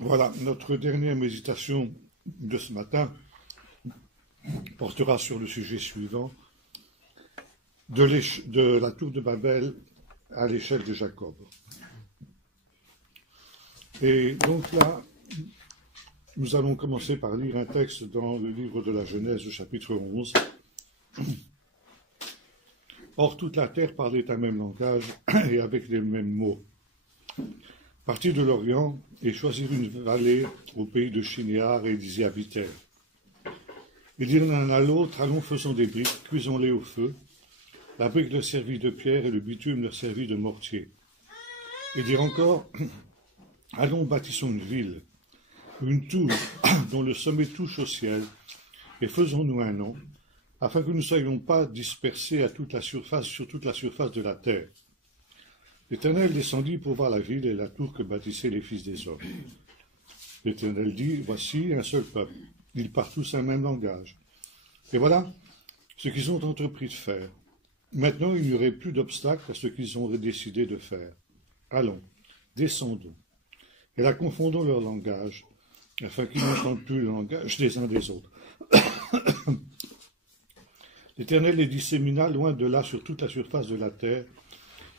Voilà, notre dernière méditation de ce matin portera sur le sujet suivant, de la tour de Babel à l'échelle de Jacob. Et donc là, nous allons commencer par lire un texte dans le livre de la Genèse, au chapitre 11. Or, toute la terre parlait un même langage et avec les mêmes mots. Partirent de l'Orient et choisirent une vallée au pays de Shinéar et ils y habitèrent. Ils dirent l'un à l'autre, allons faisons des briques, cuisons-les au feu. La brique leur servit de pierre et le bitume leur servit de mortier. Ils dirent encore, allons bâtissons une ville, une tour dont le sommet touche au ciel, et faisons-nous un nom, afin que nous ne soyons pas dispersés sur toute la surface de la terre. L'Éternel descendit pour voir la ville et la tour que bâtissaient les fils des hommes. L'Éternel dit, voici un seul peuple, ils parlent tous un même langage. Et voilà ce qu'ils ont entrepris de faire. Maintenant, il n'y aurait plus d'obstacle à ce qu'ils ont décidé de faire. Allons, descendons, et là confondons leur langage, afin qu'ils n'entendent plus le langage des uns des autres. L'Éternel les dissémina loin de là sur toute la surface de la terre,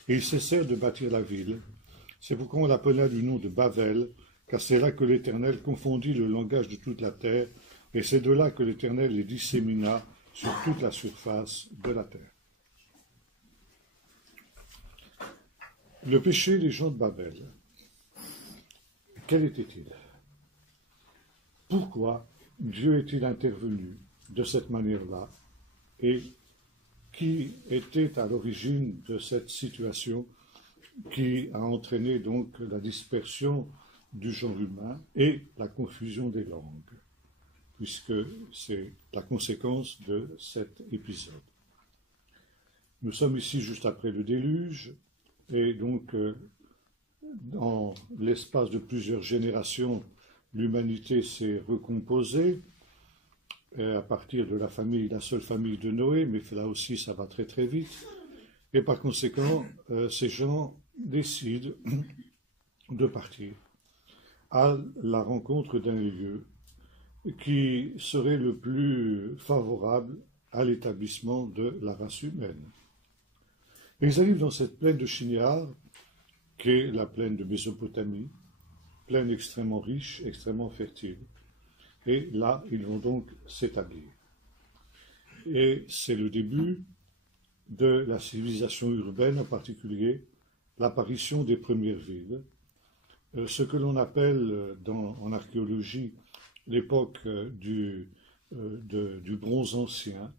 et ils cessèrent de bâtir la ville. C'est pourquoi on l'appela du nom de Babel, car c'est là que l'Éternel confondit le langage de toute la terre, et c'est de là que l'Éternel les dissémina sur toute la surface de la terre. Le péché des gens de Babel, quel était-il? Pourquoi Dieu est-il intervenu de cette manière-là? Et qui était à l'origine de cette situation qui a entraîné donc la dispersion du genre humain et la confusion des langues, puisque c'est la conséquence de cet épisode. Nous sommes ici juste après le déluge, et donc dans l'espace de plusieurs générations, l'humanité s'est recomposée, à partir de la seule famille de Noé, mais là aussi ça va très très vite. Et par conséquent, ces gens décident de partir à la rencontre d'un lieu qui serait le plus favorable à l'établissement de la race humaine. Et ils arrivent dans cette plaine de Shinéar, qui est la plaine de Mésopotamie, plaine extrêmement riche, extrêmement fertile. Et là, ils vont donc s'établir. Et c'est le début de la civilisation urbaine, en particulier l'apparition des premières villes, ce que l'on appelle en archéologie l'époque du bronze ancien,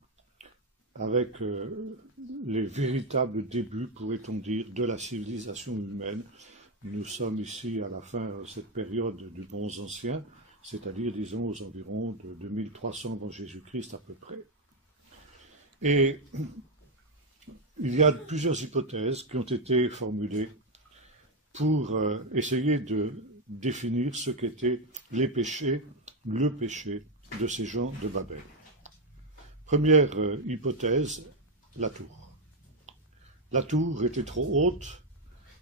avec les véritables débuts, pourrait-on dire, de la civilisation humaine. Nous sommes ici à la fin de cette période du bronze ancien, c'est-à-dire, disons, aux environs de 2300 avant Jésus-Christ à peu près. Et il y a plusieurs hypothèses qui ont été formulées pour essayer de définir ce qu'étaient le péché de ces gens de Babel. Première hypothèse, la tour. La tour était trop haute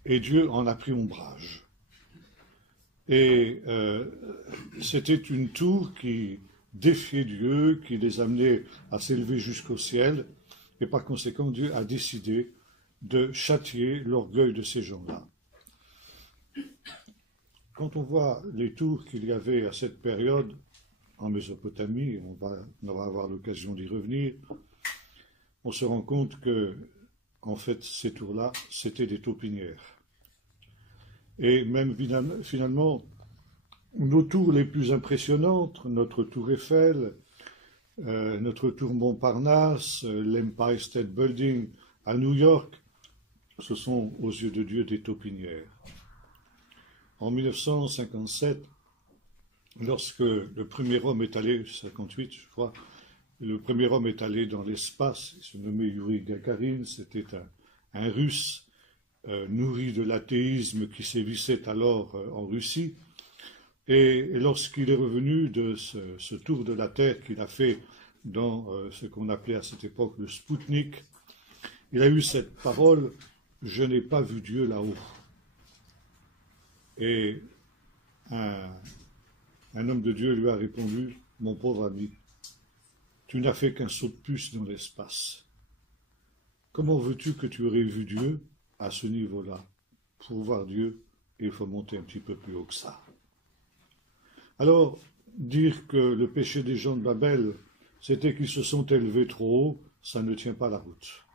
et Dieu en a pris ombrage. Et c'était une tour qui défiait Dieu, qui les amenait à s'élever jusqu'au ciel, et par conséquent Dieu a décidé de châtier l'orgueil de ces gens-là. Quand on voit les tours qu'il y avait à cette période en Mésopotamie, on va avoir l'occasion d'y revenir, on se rend compte que, en fait, ces tours-là, c'était des taupinières. Et même finalement, nos tours les plus impressionnantes, notre tour Eiffel, notre tour Montparnasse, l'Empire State Building à New York, ce sont aux yeux de Dieu des taupinières. En 1957, lorsque le premier homme est allé, 58 je crois, le premier homme est allé dans l'espace, il se nommait Yuri Gagarin, c'était un Russe nourri de l'athéisme qui sévissait alors en Russie. Et lorsqu'il est revenu de ce tour de la Terre qu'il a fait dans ce qu'on appelait à cette époque le Spoutnik, il a eu cette parole « Je n'ai pas vu Dieu là-haut ». Et un homme de Dieu lui a répondu, mon pauvre ami, tu n'as fait qu'un saut de puce dans l'espace. Comment veux-tu que tu aurais vu Dieu à ce niveau-là? Pour voir Dieu, il faut monter un petit peu plus haut que ça. Alors, dire que le péché des gens de Babel, c'était qu'ils se sont élevés trop haut, ça ne tient pas la route.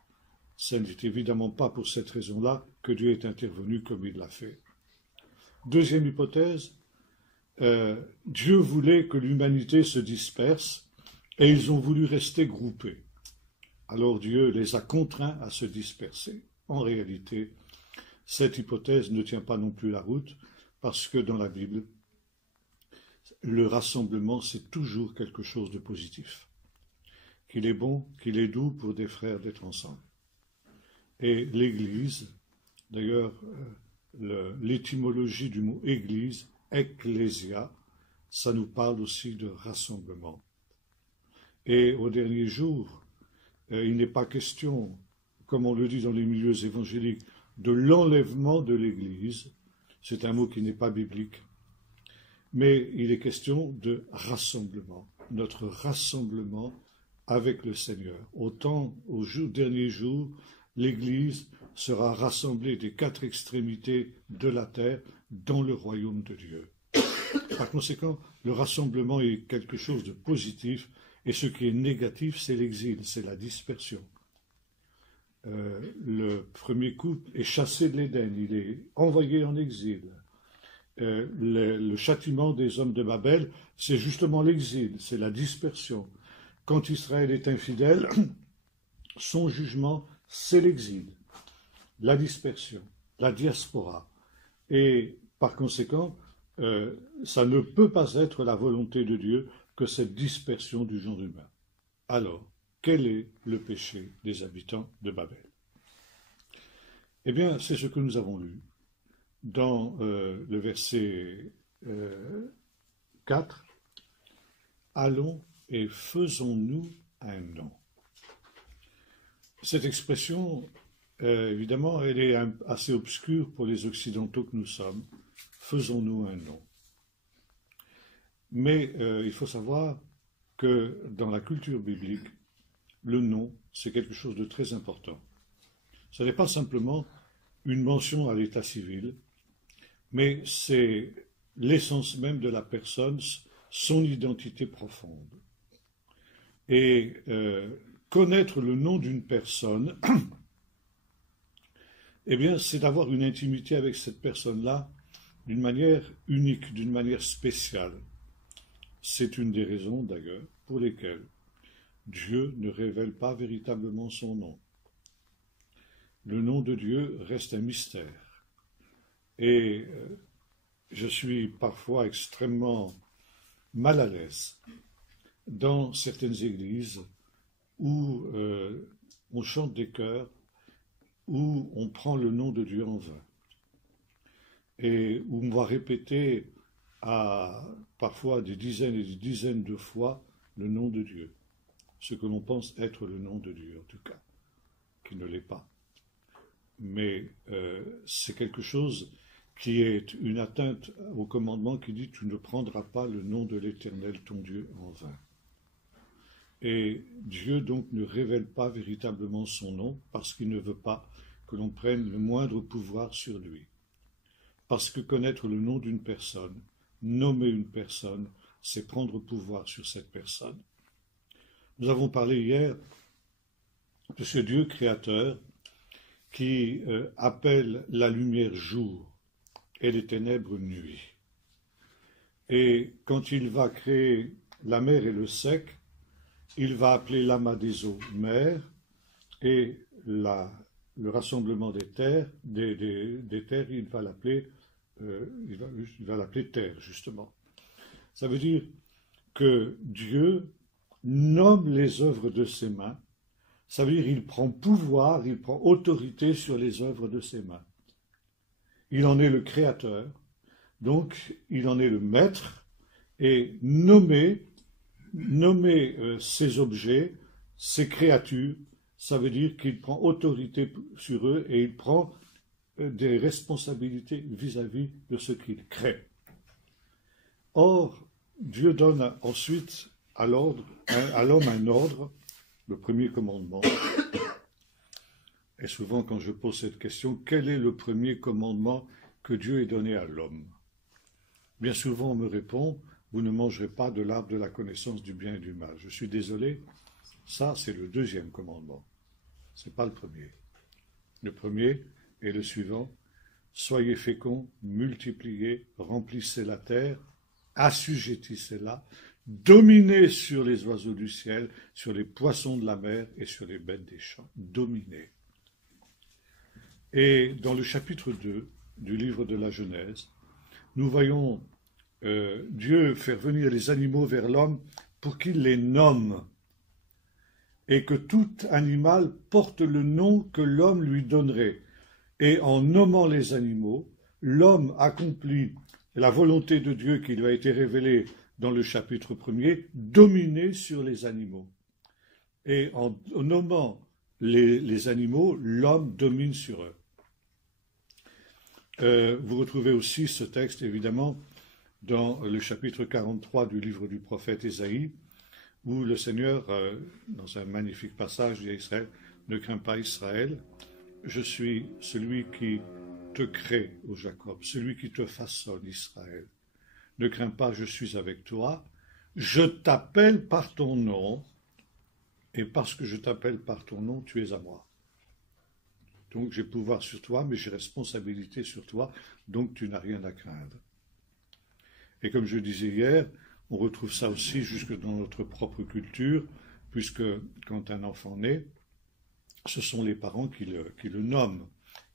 Ce n'est évidemment pas pour cette raison-là que Dieu est intervenu comme il l'a fait. Deuxième hypothèse, Dieu voulait que l'humanité se disperse et ils ont voulu rester groupés. Alors Dieu les a contraints à se disperser. En réalité, cette hypothèse ne tient pas non plus la route parce que dans la Bible, le rassemblement, c'est toujours quelque chose de positif. Qu'il est bon, qu'il est doux pour des frères d'être ensemble. Et l'Église, d'ailleurs, l'étymologie du mot Église, ecclésia, ça nous parle aussi de rassemblement. Et au dernier jour, il n'est pas question, comme on le dit dans les milieux évangéliques, de l'enlèvement de l'Église. C'est un mot qui n'est pas biblique. Mais il est question de rassemblement, notre rassemblement avec le Seigneur. Autant au dernier jour, l'Église sera rassemblée des quatre extrémités de la terre dans le royaume de Dieu. Par conséquent, le rassemblement est quelque chose de positif, et ce qui est négatif, c'est l'exil, c'est la dispersion. Le premier couple est chassé de l'Éden, il est envoyé en exil. Le châtiment des hommes de Babel, c'est justement l'exil, c'est la dispersion. Quand Israël est infidèle, son jugement, c'est l'exil, la dispersion, la diaspora. Et par conséquent, ça ne peut pas être la volonté de Dieu que cette dispersion du genre humain. Alors, quel est le péché des habitants de Babel? Eh bien, c'est ce que nous avons lu dans le verset 4. Allons et faisons-nous un nom. Cette expression, évidemment, elle est assez obscure pour les Occidentaux que nous sommes. Faisons-nous un nom. Mais il faut savoir que dans la culture biblique, le nom, c'est quelque chose de très important. Ce n'est pas simplement une mention à l'état civil, mais c'est l'essence même de la personne, son identité profonde. Et connaître le nom d'une personne, eh bien, c'est d'avoir une intimité avec cette personne-là d'une manière unique, d'une manière spéciale. C'est une des raisons, d'ailleurs, pour lesquelles Dieu ne révèle pas véritablement son nom. Le nom de Dieu reste un mystère. Et je suis parfois extrêmement mal à l'aise dans certaines églises où on chante des chœurs, où on prend le nom de Dieu en vain, et où on va répéter parfois des dizaines et des dizaines de fois le nom de Dieu, ce que l'on pense être le nom de Dieu en tout cas, qui ne l'est pas. Mais c'est quelque chose qui est une atteinte au commandement qui dit « Tu ne prendras pas le nom de l'Éternel, ton Dieu, en vain ». Et Dieu donc ne révèle pas véritablement son nom parce qu'il ne veut pas que l'on prenne le moindre pouvoir sur lui. Parce que connaître le nom d'une personne, nommer une personne, c'est prendre pouvoir sur cette personne. Nous avons parlé hier de ce Dieu créateur qui appelle la lumière jour et les ténèbres nuit. Et quand il va créer la mer et le sec, il va appeler l'amas des eaux mer et le rassemblement des terres, des terres, il va l'appeler terre, justement. Ça veut dire que Dieu nomme les œuvres de ses mains. Ça veut dire qu'il prend pouvoir, il prend autorité sur les œuvres de ses mains. Il en est le créateur, donc il en est le maître, et nommer ces objets, ces créatures, ça veut dire qu'il prend autorité sur eux et il prend des responsabilités vis-à-vis de ce qu'il crée. Or, Dieu donne ensuite à l'homme un ordre, le premier commandement. Et souvent, quand je pose cette question, quel est le premier commandement que Dieu ait donné à l'homme? Bien souvent, on me répond, vous ne mangerez pas de l'arbre de la connaissance du bien et du mal. Je suis désolé, ça c'est le deuxième commandement. Ce n'est pas le premier. Le premier est le suivant, soyez féconds, multipliez, remplissez la terre, assujettissez-la, dominez sur les oiseaux du ciel, sur les poissons de la mer et sur les bêtes des champs. Dominez. Et dans le chapitre 2 du livre de la Genèse, nous voyons Dieu faire venir les animaux vers l'homme pour qu'il les nomme et que tout animal porte le nom que l'homme lui donnerait. Et en nommant les animaux, l'homme accomplit la volonté de Dieu qui lui a été révélée dans le chapitre 1er, dominer sur les animaux. Et en nommant les animaux, l'homme domine sur eux. Vous retrouvez aussi ce texte, évidemment, dans le chapitre 43 du livre du prophète Ésaïe, où le Seigneur, dans un magnifique passage, dit à Israël, ne crains pas Israël, je suis celui qui te crée, ô Jacob, celui qui te façonne, Israël. Ne crains pas, je suis avec toi, je t'appelle par ton nom, et parce que je t'appelle par ton nom, tu es à moi. Donc j'ai pouvoir sur toi, mais j'ai responsabilité sur toi, donc tu n'as rien à craindre. Et comme je disais hier, on retrouve ça aussi jusque dans notre propre culture, puisque quand un enfant naît, ce sont les parents qui le nomment,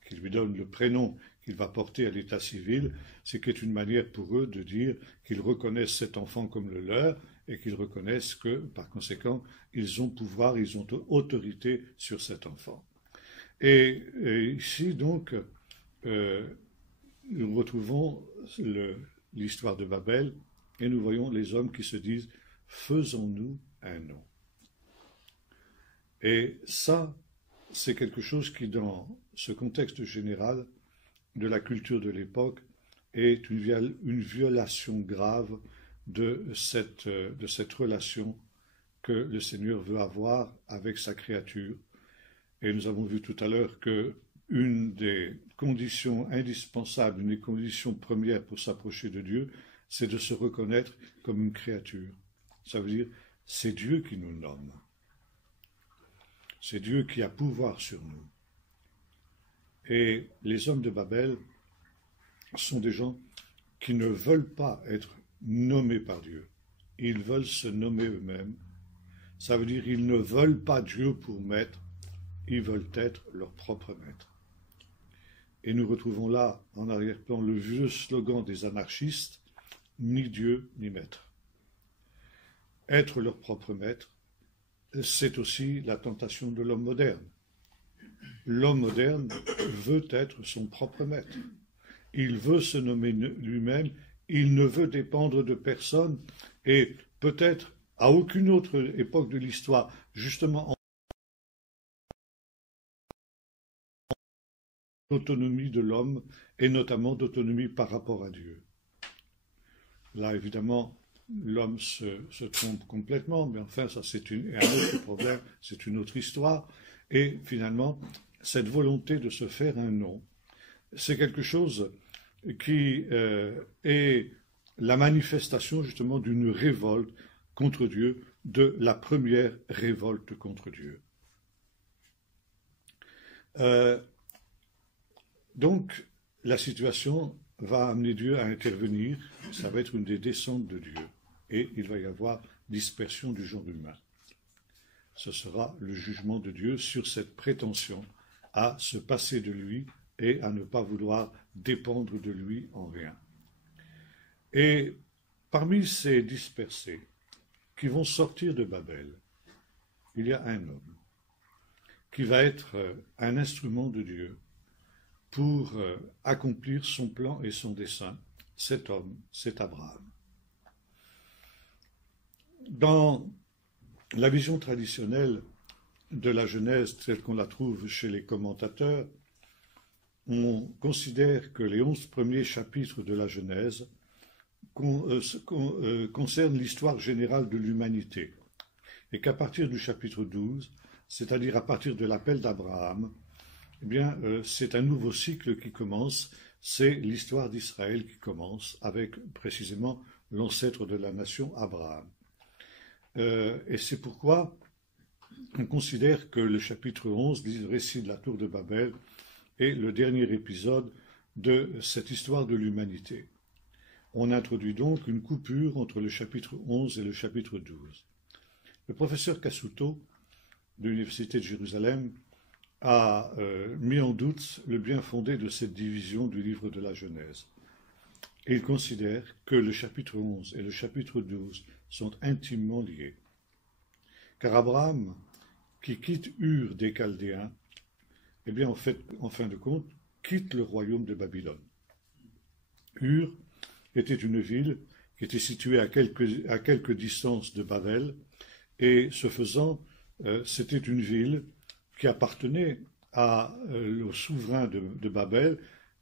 qui lui donnent le prénom qu'il va porter à l'état civil, ce qui est une manière pour eux de dire qu'ils reconnaissent cet enfant comme le leur et qu'ils reconnaissent que, par conséquent, ils ont pouvoir, ils ont autorité sur cet enfant. Et ici, donc, nous retrouvons l'histoire de Babel, et nous voyons les hommes qui se disent « faisons-nous un nom ». Et ça, c'est quelque chose qui, dans ce contexte général de la culture de l'époque, est une violation grave de cette relation que le Seigneur veut avoir avec sa créature. Et nous avons vu tout à l'heure que une des conditions indispensables, une des conditions premières pour s'approcher de Dieu, c'est de se reconnaître comme une créature. Ça veut dire, c'est Dieu qui nous nomme. C'est Dieu qui a pouvoir sur nous. Et les hommes de Babel sont des gens qui ne veulent pas être nommés par Dieu. Ils veulent se nommer eux-mêmes. Ça veut dire qu'ils ne veulent pas Dieu pour maître, ils veulent être leur propre maître. Et nous retrouvons là, en arrière-plan, le vieux slogan des anarchistes, ni Dieu ni maître. Être leur propre maître, c'est aussi la tentation de l'homme moderne. L'homme moderne veut être son propre maître. Il veut se nommer lui-même, il ne veut dépendre de personne, et peut-être à aucune autre époque de l'histoire, justement en autonomie de l'homme, et notamment d'autonomie par rapport à Dieu. Là, évidemment, l'homme se trompe complètement, mais enfin, ça c'est un autre problème, c'est une autre histoire. Et finalement, cette volonté de se faire un nom, c'est quelque chose qui est la manifestation justement d'une révolte contre Dieu, de la première révolte contre Dieu. Donc, la situation va amener Dieu à intervenir, ça va être une des descentes de Dieu, et il va y avoir dispersion du genre humain. Ce sera le jugement de Dieu sur cette prétention à se passer de lui et à ne pas vouloir dépendre de lui en rien. Et parmi ces dispersés qui vont sortir de Babel, il y a un homme qui va être un instrument de Dieu pour accomplir son plan et son dessein. Cet homme, c'est Abraham. Dans la vision traditionnelle de la Genèse, telle qu'on la trouve chez les commentateurs, on considère que les 11 premiers chapitres de la Genèse concerne l'histoire générale de l'humanité. Et qu'à partir du chapitre 12, c'est-à-dire à partir de l'appel d'Abraham, eh bien, c'est un nouveau cycle qui commence, c'est l'histoire d'Israël qui commence avec précisément l'ancêtre de la nation Abraham. Et c'est pourquoi on considère que le chapitre 11, le récit de la tour de Babel, est le dernier épisode de cette histoire de l'humanité. On introduit donc une coupure entre le chapitre 11 et le chapitre 12. Le professeur Cassuto, de l'Université de Jérusalem, a mis en doute le bien fondé de cette division du livre de la Genèse. Et il considère que le chapitre 11 et le chapitre 12 sont intimement liés. Car Abraham, qui quitte Ur des Chaldéens, eh bien, en fin de compte, quitte le royaume de Babylone. Ur était une ville qui était située à quelques distances de Babel, et ce faisant, c'était une ville qui appartenait au souverain de Babel,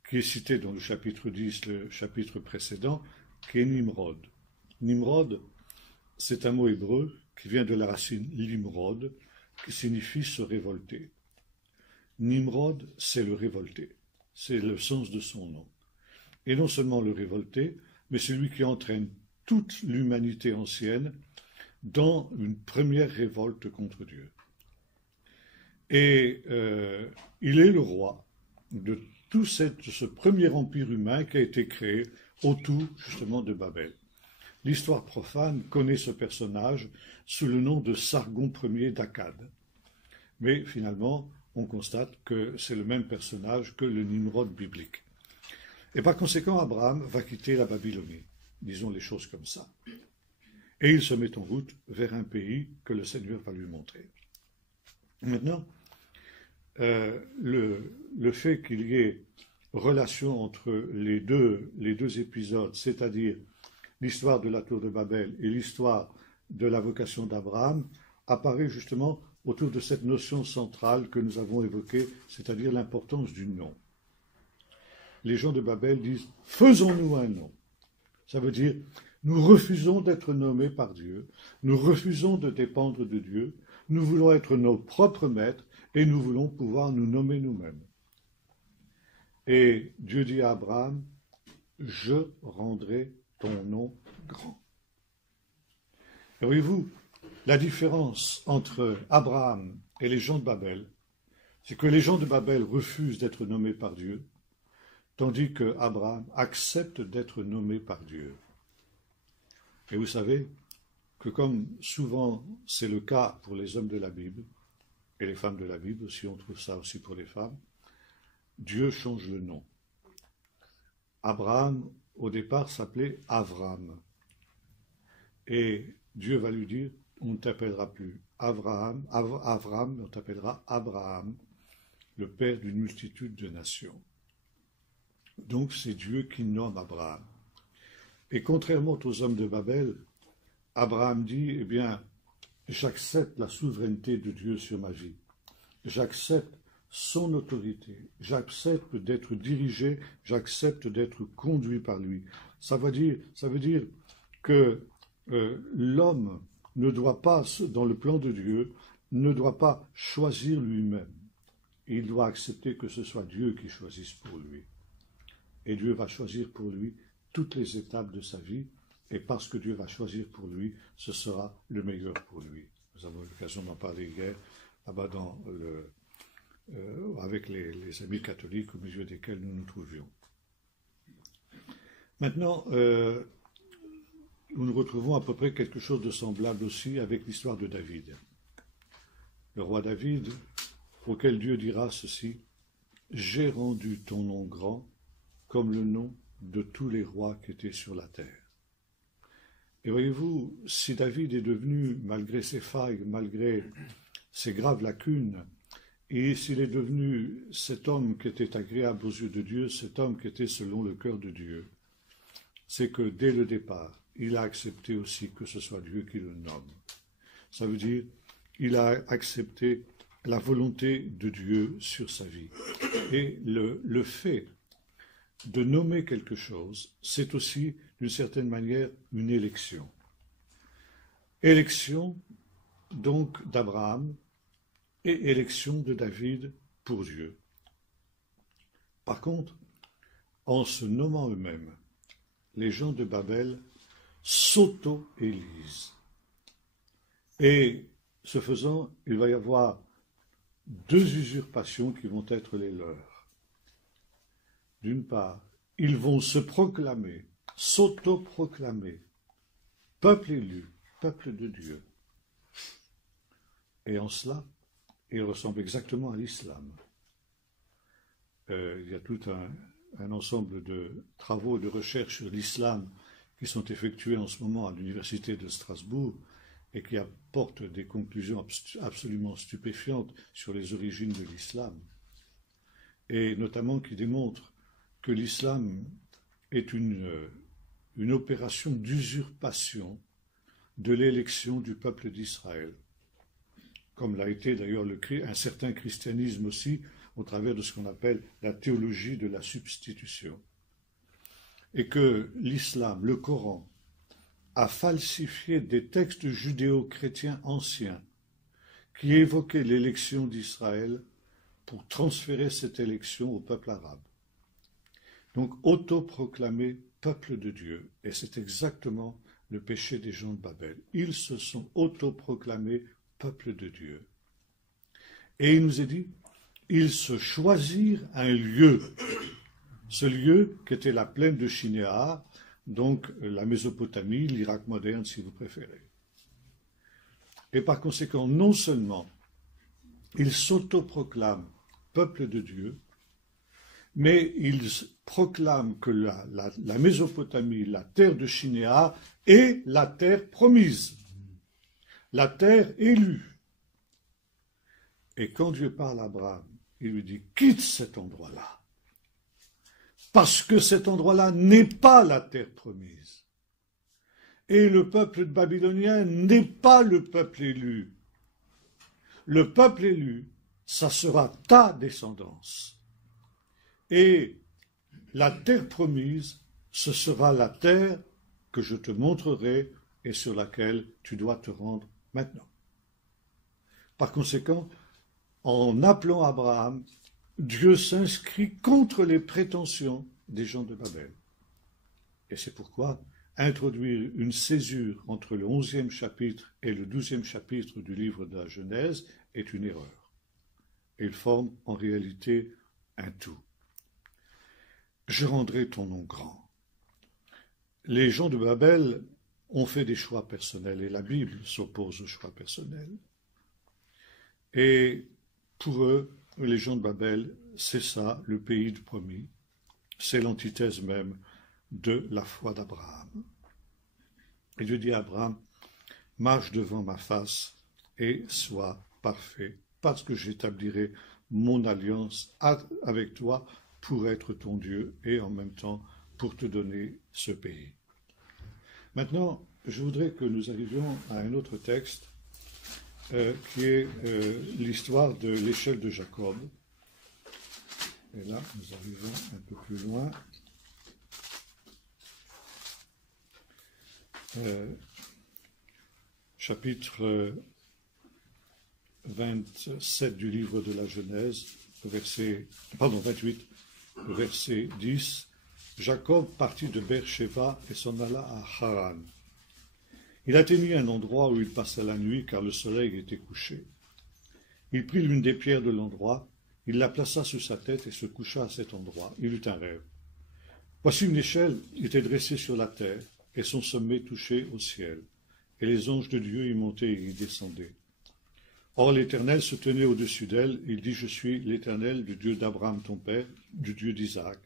qui est cité dans le chapitre 10, le chapitre précédent, qui est Nimrod. Nimrod, c'est un mot hébreu qui vient de la racine limrod, qui signifie se révolter. Nimrod, c'est le révolté. C'est le sens de son nom. Et non seulement le révolté, mais celui qui entraîne toute l'humanité ancienne dans une première révolte contre Dieu. Et il est le roi de tout ce premier empire humain qui a été créé autour justement de Babel. L'histoire profane connaît ce personnage sous le nom de Sargon Ier d'Akkad. Mais finalement, on constate que c'est le même personnage que le Nimrod biblique. Et par conséquent, Abraham va quitter la Babylonie, disons les choses comme ça. Et il se met en route vers un pays que le Seigneur va lui montrer. Maintenant, le fait qu'il y ait relation entre les deux épisodes, c'est-à-dire l'histoire de la tour de Babel et l'histoire de la vocation d'Abraham, apparaît justement autour de cette notion centrale que nous avons évoquée, c'est-à-dire l'importance du nom. Les gens de Babel disent « faisons-nous un nom ». Ça veut dire « nous refusons d'être nommés par Dieu, nous refusons de dépendre de Dieu, nous voulons être nos propres maîtres et nous voulons pouvoir nous nommer nous-mêmes ». Et Dieu dit à Abraham « je rendrai ton nom grand ». Voyez-vous, la différence entre Abraham et les gens de Babel, c'est que les gens de Babel refusent d'être nommés par Dieu, tandis que Abraham accepte d'être nommé par Dieu. Et vous savez que comme souvent c'est le cas pour les hommes de la Bible, et les femmes de la Bible aussi, on trouve ça aussi pour les femmes, Dieu change le nom. Abraham, au départ, s'appelait Avram. Et Dieu va lui dire, on ne t'appellera plus Avram, mais on t'appellera Abraham, le père d'une multitude de nations. Donc c'est Dieu qui nomme Abraham. Et contrairement aux hommes de Babel, Abraham dit, eh bien, j'accepte la souveraineté de Dieu sur ma vie. J'accepte son autorité. J'accepte d'être dirigé, j'accepte d'être conduit par lui. Ça veut dire que l'homme ne doit pas, dans le plan de Dieu, ne doit pas choisir lui-même. Il doit accepter que ce soit Dieu qui choisisse pour lui. Et Dieu va choisir pour lui toutes les étapes de sa vie, et parce que Dieu va choisir pour lui, ce sera le meilleur pour lui. Nous avons eu l'occasion d'en parler hier, là-bas avec les amis catholiques au milieu desquels nous nous trouvions. Maintenant, nous retrouvons à peu près quelque chose de semblable aussi avec l'histoire de David. Le roi David, auquel Dieu dira ceci, « J'ai rendu ton nom grand comme le nom de tous les rois qui étaient sur la terre. » Et voyez-vous, si David est devenu, malgré ses failles, malgré ses graves lacunes, et s'il est devenu cet homme qui était agréable aux yeux de Dieu, cet homme qui était selon le cœur de Dieu, c'est que dès le départ, il a accepté aussi que ce soit Dieu qui le nomme. Ça veut dire, il a accepté la volonté de Dieu sur sa vie. Et le fait de nommer quelque chose, c'est aussi, d'une certaine manière, une élection. Élection, donc, d'Abraham et élection de David pour Dieu. Par contre, en se nommant eux-mêmes, les gens de Babel s'auto-élisent. Et ce faisant, il va y avoir deux usurpations qui vont être les leurs. D'une part, ils vont se proclamer, s'auto-proclamer, peuple élu, peuple de Dieu. Et en cela, ils ressemblent exactement à l'islam. Il y a tout un ensemble de travaux de recherche sur l'islam qui sont effectués en ce moment à l'université de Strasbourg et qui apportent des conclusions absolument stupéfiantes sur les origines de l'islam, et notamment qui démontrent que l'islam est une opération d'usurpation de l'élection du peuple d'Israël, comme l'a été d'ailleurs un certain christianisme aussi, au travers de ce qu'on appelle la théologie de la substitution. Et que l'islam, le Coran, a falsifié des textes judéo-chrétiens anciens qui évoquaient l'élection d'Israël pour transférer cette élection au peuple arabe. Donc, autoproclamé peuple de Dieu. Et c'est exactement le péché des gens de Babel. Ils se sont autoproclamés peuple de Dieu. Et il nous est dit, ils se choisirent un lieu. Ce lieu qui était la plaine de Shinéar, donc la Mésopotamie, l'Irak moderne si vous préférez. Et par conséquent, non seulement ils s'autoproclament peuple de Dieu, mais ils proclament que la Mésopotamie, la terre de Shinéar, est la terre promise, la terre élue. Et quand Dieu parle à Abraham, il lui dit « quitte cet endroit-là ». Parce que cet endroit-là n'est pas la terre promise. Et le peuple babylonien n'est pas le peuple élu. Le peuple élu, ça sera ta descendance. Et la terre promise, ce sera la terre que je te montrerai et sur laquelle tu dois te rendre maintenant. Par conséquent, en appelant Abraham, Dieu s'inscrit contre les prétentions des gens de Babel. Et c'est pourquoi introduire une césure entre le 11e chapitre et le 12e chapitre du livre de la Genèse est une erreur. Ils forment en réalité un tout. Je rendrai ton nom grand. Les gens de Babel ont fait des choix personnels et la Bible s'oppose aux choix personnels. Et pour eux, les gens de Babel, c'est ça, le pays du promis. C'est l'antithèse même de la foi d'Abraham. Et Dieu dit à Abraham, marche devant ma face et sois parfait, parce que j'établirai mon alliance avec toi pour être ton Dieu et en même temps pour te donner ce pays. Maintenant, je voudrais que nous arrivions à un autre texte qui est l'histoire de l'échelle de Jacob. Et là, nous arrivons un peu plus loin. Chapitre 27 du livre de la Genèse, verset 28, verset 10. Jacob partit de Beer-Sheva et s'en alla à Haran. Il atteignit un endroit où il passa la nuit car le soleil était couché. Il prit l'une des pierres de l'endroit, il la plaça sur sa tête et se coucha à cet endroit. Il eut un rêve. Voici une échelle était dressée sur la terre et son sommet touchait au ciel. Et les anges de Dieu y montaient et y descendaient. Or l'Éternel se tenait au-dessus d'elle. Il dit, je suis l'Éternel, du Dieu d'Abraham ton père, du Dieu d'Isaac.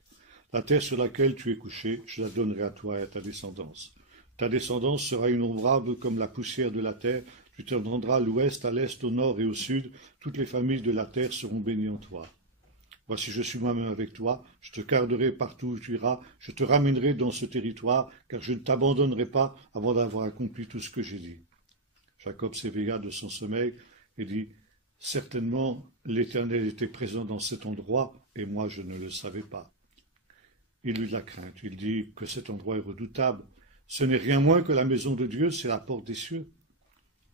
La terre sur laquelle tu es couché, je la donnerai à toi et à ta descendance. Ta descendance sera innombrable comme la poussière de la terre. Tu t'étendras à l'ouest, à l'est, au nord et au sud. Toutes les familles de la terre seront bénies en toi. Voici, je suis moi-même avec toi. Je te garderai partout où tu iras. Je te ramènerai dans ce territoire, car je ne t'abandonnerai pas avant d'avoir accompli tout ce que j'ai dit. Jacob s'éveilla de son sommeil et dit, certainement l'Éternel était présent dans cet endroit, et moi je ne le savais pas. il eut de la crainte. Il dit que cet endroit est redoutable. Ce n'est rien moins que la maison de Dieu, c'est la porte des cieux.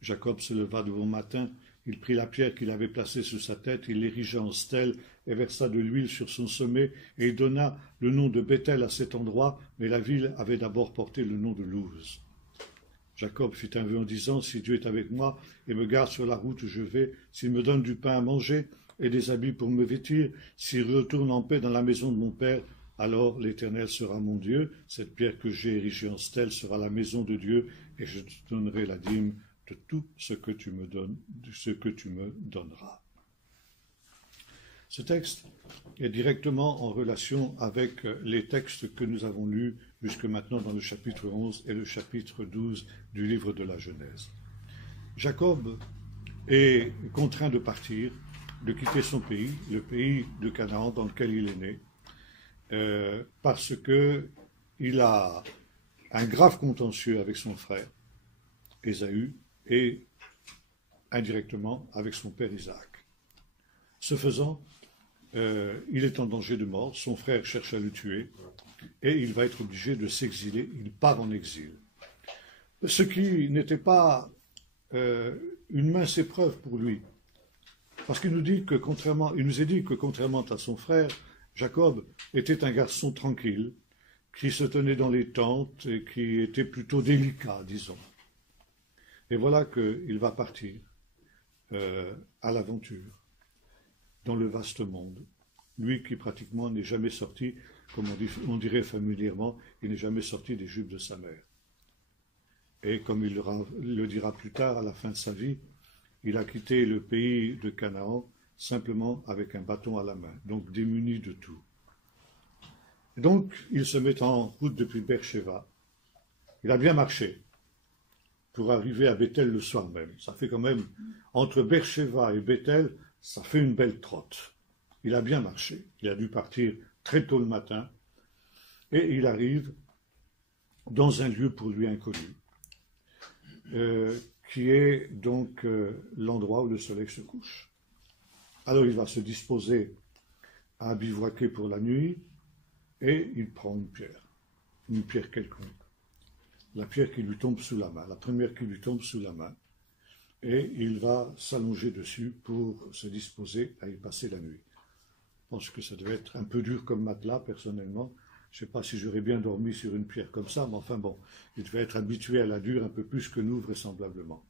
Jacob se leva de bon matin, il prit la pierre qu'il avait placée sous sa tête, il l'érigea en stèle et versa de l'huile sur son sommet, et il donna le nom de Béthel à cet endroit, mais la ville avait d'abord porté le nom de Luz. Jacob fit un vœu en disant, si Dieu est avec moi et me garde sur la route où je vais, s'il me donne du pain à manger et des habits pour me vêtir, s'il retourne en paix dans la maison de mon père, alors l'Éternel sera mon Dieu, cette pierre que j'ai érigée en stèle sera la maison de Dieu, et je te donnerai la dîme de tout ce que tu me donnes, de ce que tu me donneras. Ce texte est directement en relation avec les textes que nous avons lus jusque maintenant dans le chapitre 11 et le chapitre 12 du livre de la Genèse. Jacob est contraint de partir, de quitter son pays, le pays de Canaan dans lequel il est né, parce qu'il a un grave contentieux avec son frère, Ésaü, et indirectement avec son père Isaac. Ce faisant, il est en danger de mort, son frère cherche à le tuer, et il va être obligé de s'exiler, il part en exil. Ce qui n'était pas une mince épreuve pour lui, parce qu'il nous est dit que contrairement à son frère, Jacob était un garçon tranquille, qui se tenait dans les tentes et qui était plutôt délicat, disons. Et voilà qu'il va partir à l'aventure, dans le vaste monde. Lui qui pratiquement n'est jamais sorti, comme on dirait familièrement, il n'est jamais sorti des jupes de sa mère. Et comme il le dira plus tard, à la fin de sa vie, il a quitté le pays de Canaan simplement avec un bâton à la main, donc démuni de tout. Et donc, il se met en route depuis Beersheba. Il a bien marché pour arriver à Béthel le soir même. Ça fait quand même, entre Beersheba et Béthel, ça fait une belle trotte. Il a bien marché. Il a dû partir très tôt le matin. Et il arrive dans un lieu pour lui inconnu, qui est donc l'endroit où le soleil se couche. Alors il va se disposer à bivouaquer pour la nuit, et il prend une pierre quelconque. La pierre qui lui tombe sous la main, la première qui lui tombe sous la main, et il va s'allonger dessus pour se disposer à y passer la nuit. Je pense que ça devait être un peu dur comme matelas, personnellement. Je ne sais pas si j'aurais bien dormi sur une pierre comme ça, mais enfin bon, il devait être habitué à la dure un peu plus que nous, vraisemblablement.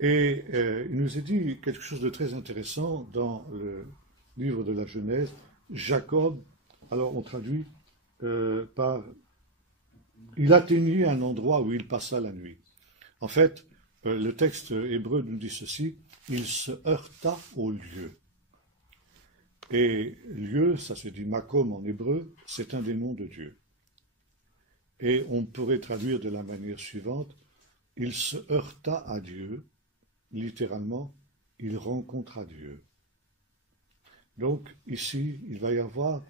Et il nous est dit quelque chose de très intéressant dans le livre de la Genèse. Jacob, alors on traduit par « il atteignit un endroit où il passa la nuit ». En fait, le texte hébreu nous dit ceci, « il se heurta au lieu ». Et lieu, ça se dit makom en hébreu, c'est un des noms de Dieu. Et on pourrait traduire de la manière suivante, « il se heurta à Dieu », littéralement, « il rencontra Dieu ». Donc ici, il va y avoir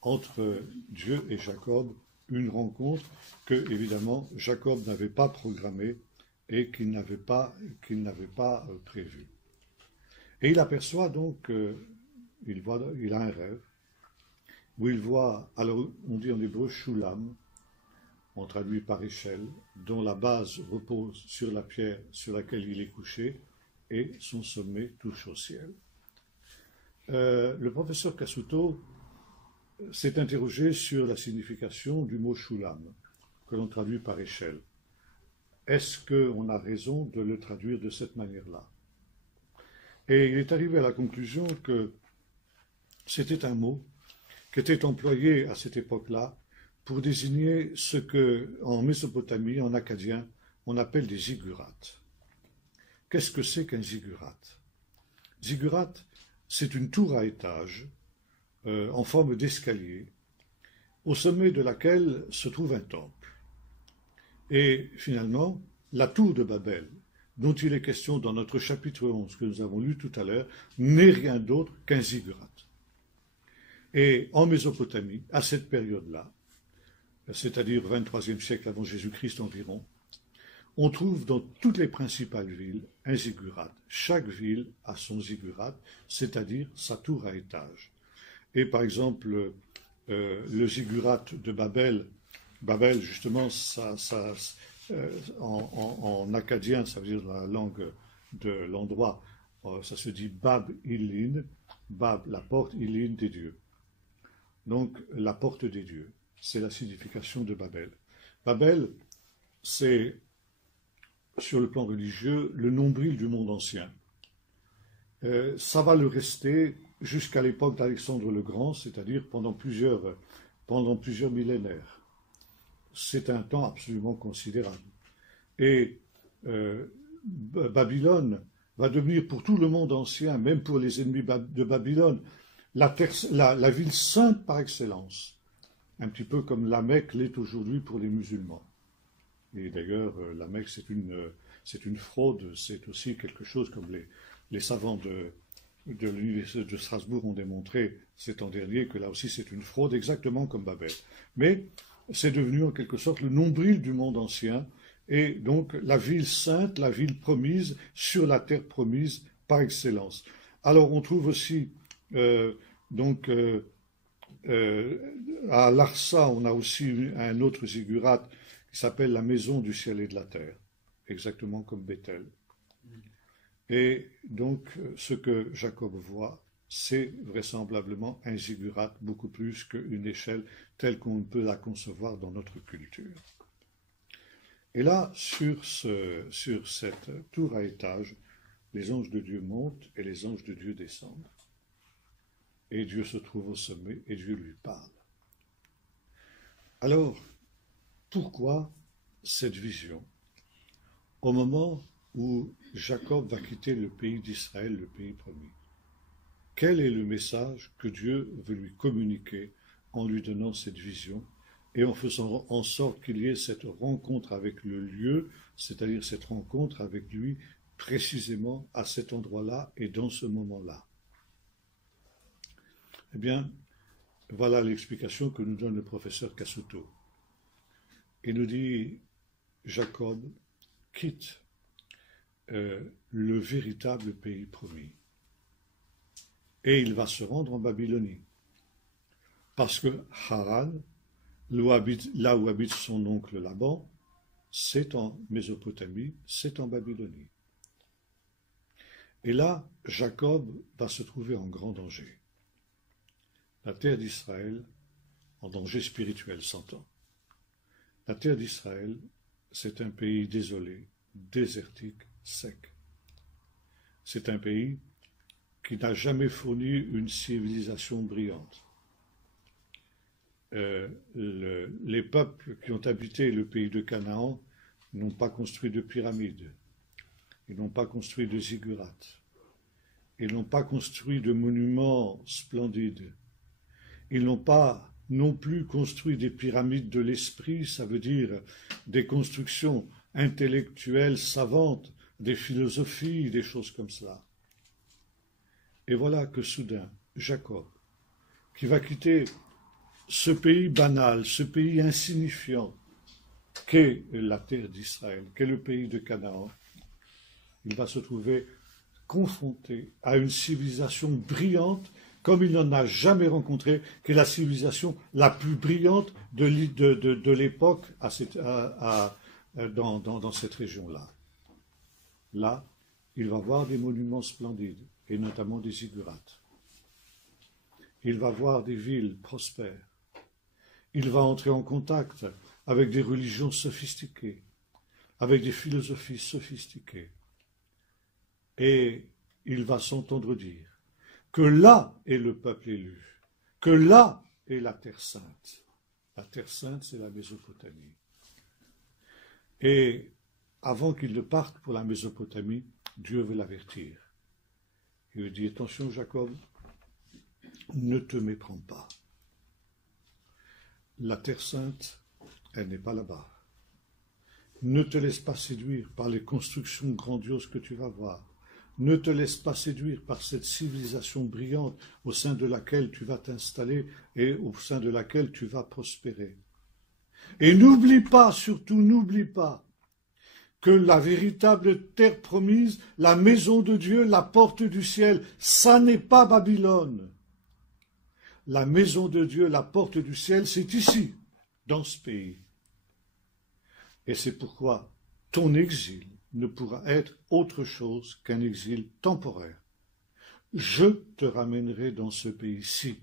entre Dieu et Jacob une rencontre que, évidemment, Jacob n'avait pas programmée et qu'il n'avait pas prévue. Et il aperçoit donc, il a un rêve, où il voit, alors on dit en hébreu Shulam, on traduit par échelle, dont la base repose sur la pierre sur laquelle il est couché, et son sommet touche au ciel. Le professeur Cassuto s'est interrogé sur la signification du mot Shulam, que l'on traduit par échelle. Est-ce qu'on a raison de le traduire de cette manière-là? Et il est arrivé à la conclusion que c'était un mot qui était employé à cette époque-là pour désigner ce que, en Mésopotamie, en acadien, on appelle des ziggurats. Qu'est-ce que c'est qu'un ziggurat? Ziggurat, c'est une tour à étage en forme d'escalier, au sommet de laquelle se trouve un temple. Et finalement, la tour de Babel, dont il est question dans notre chapitre 11 que nous avons lu tout à l'heure, n'est rien d'autre qu'un ziggurat. Et en Mésopotamie, à cette période-là, c'est-à-dire au XXIIIe siècle avant Jésus-Christ environ, on trouve dans toutes les principales villes un ziggurat. Chaque ville a son ziggurat, c'est-à-dire sa tour à étage. Et par exemple, le ziggurat de Babel. Babel, justement, en acadien, ça veut dire la langue de l'endroit, ça se dit Bab Ilin, Bab, la porte, Ilin des dieux. Donc, la porte des dieux, c'est la signification de Babel. Babel, c'est, sur le plan religieux, le nombril du monde ancien. Ça va le rester jusqu'à l'époque d'Alexandre le Grand, c'est-à-dire pendant plusieurs millénaires. C'est un temps absolument considérable. Et Babylone va devenir pour tout le monde ancien, même pour les ennemis de Babylone, la ville sainte par excellence. Un petit peu comme la Mecque l'est aujourd'hui pour les musulmans. Et d'ailleurs, la Mecque, c'est une fraude, c'est aussi quelque chose comme les savants de l'université de Strasbourg ont démontré cet an dernier que là aussi c'est une fraude, exactement comme Babel. Mais c'est devenu en quelque sorte le nombril du monde ancien, et donc la ville sainte, la ville promise, sur la terre promise par excellence. Alors on trouve aussi, à Larsa, on a aussi un autre ziggurat qui s'appelle la maison du ciel et de la terre, exactement comme Bethel. Et donc, ce que Jacob voit, c'est vraisemblablement un ziggurat beaucoup plus qu'une échelle telle qu'on peut la concevoir dans notre culture. Et là, sur cette tour à étage, les anges de Dieu montent et les anges de Dieu descendent. Et Dieu se trouve au sommet et Dieu lui parle. Alors, pourquoi cette vision? Au moment où Jacob va quitter le pays d'Israël, le pays promis. Quel est le message que Dieu veut lui communiquer en lui donnant cette vision et en faisant en sorte qu'il y ait cette rencontre avec le lieu, c'est-à-dire cette rencontre avec lui précisément à cet endroit-là et dans ce moment-là? Eh bien, voilà l'explication que nous donne le professeur Cassuto. Il nous dit, Jacob quitte le véritable pays promis. Et il va se rendre en Babylonie. Parce que Haran, là où habite son oncle Laban, c'est en Mésopotamie, c'est en Babylonie. Et là, Jacob va se trouver en grand danger. La terre d'Israël, en danger spirituel, s'entend. La terre d'Israël, c'est un pays désolé, désertique, sec. C'est un pays qui n'a jamais fourni une civilisation brillante. Les peuples qui ont habité le pays de Canaan n'ont pas construit de pyramides, ils n'ont pas construit de ziggurats, ils n'ont pas construit de monuments splendides, ils n'ont pas non plus construit des pyramides de l'esprit, ça veut dire des constructions intellectuelles savantes, des philosophies, des choses comme cela. Et voilà que soudain, Jacob, qui va quitter ce pays banal, ce pays insignifiant qu'est la terre d'Israël, qu'est le pays de Canaan, il va se trouver confronté à une civilisation brillante comme il n'en a jamais rencontré, qui est la civilisation la plus brillante de l'époque dans cette région-là. Là, il va voir des monuments splendides, et notamment des ziggurats. Il va voir des villes prospères. Il va entrer en contact avec des religions sophistiquées, avec des philosophies sophistiquées. Et il va s'entendre dire que là est le peuple élu, que là est la terre sainte. La terre sainte, c'est la Mésopotamie. Et avant qu'il ne parte pour la Mésopotamie, Dieu veut l'avertir. Il lui dit, attention Jacob, ne te méprends pas. La terre sainte, elle n'est pas là-bas. Ne te laisse pas séduire par les constructions grandioses que tu vas voir. Ne te laisse pas séduire par cette civilisation brillante au sein de laquelle tu vas t'installer et au sein de laquelle tu vas prospérer. Et n'oublie pas, surtout n'oublie pas, que la véritable terre promise, la maison de Dieu, la porte du ciel, ça n'est pas Babylone. la maison de Dieu, la porte du ciel, c'est ici, dans ce pays. Et c'est pourquoi ton exil ne pourra être autre chose qu'un exil temporaire. Je te ramènerai dans ce pays-ci,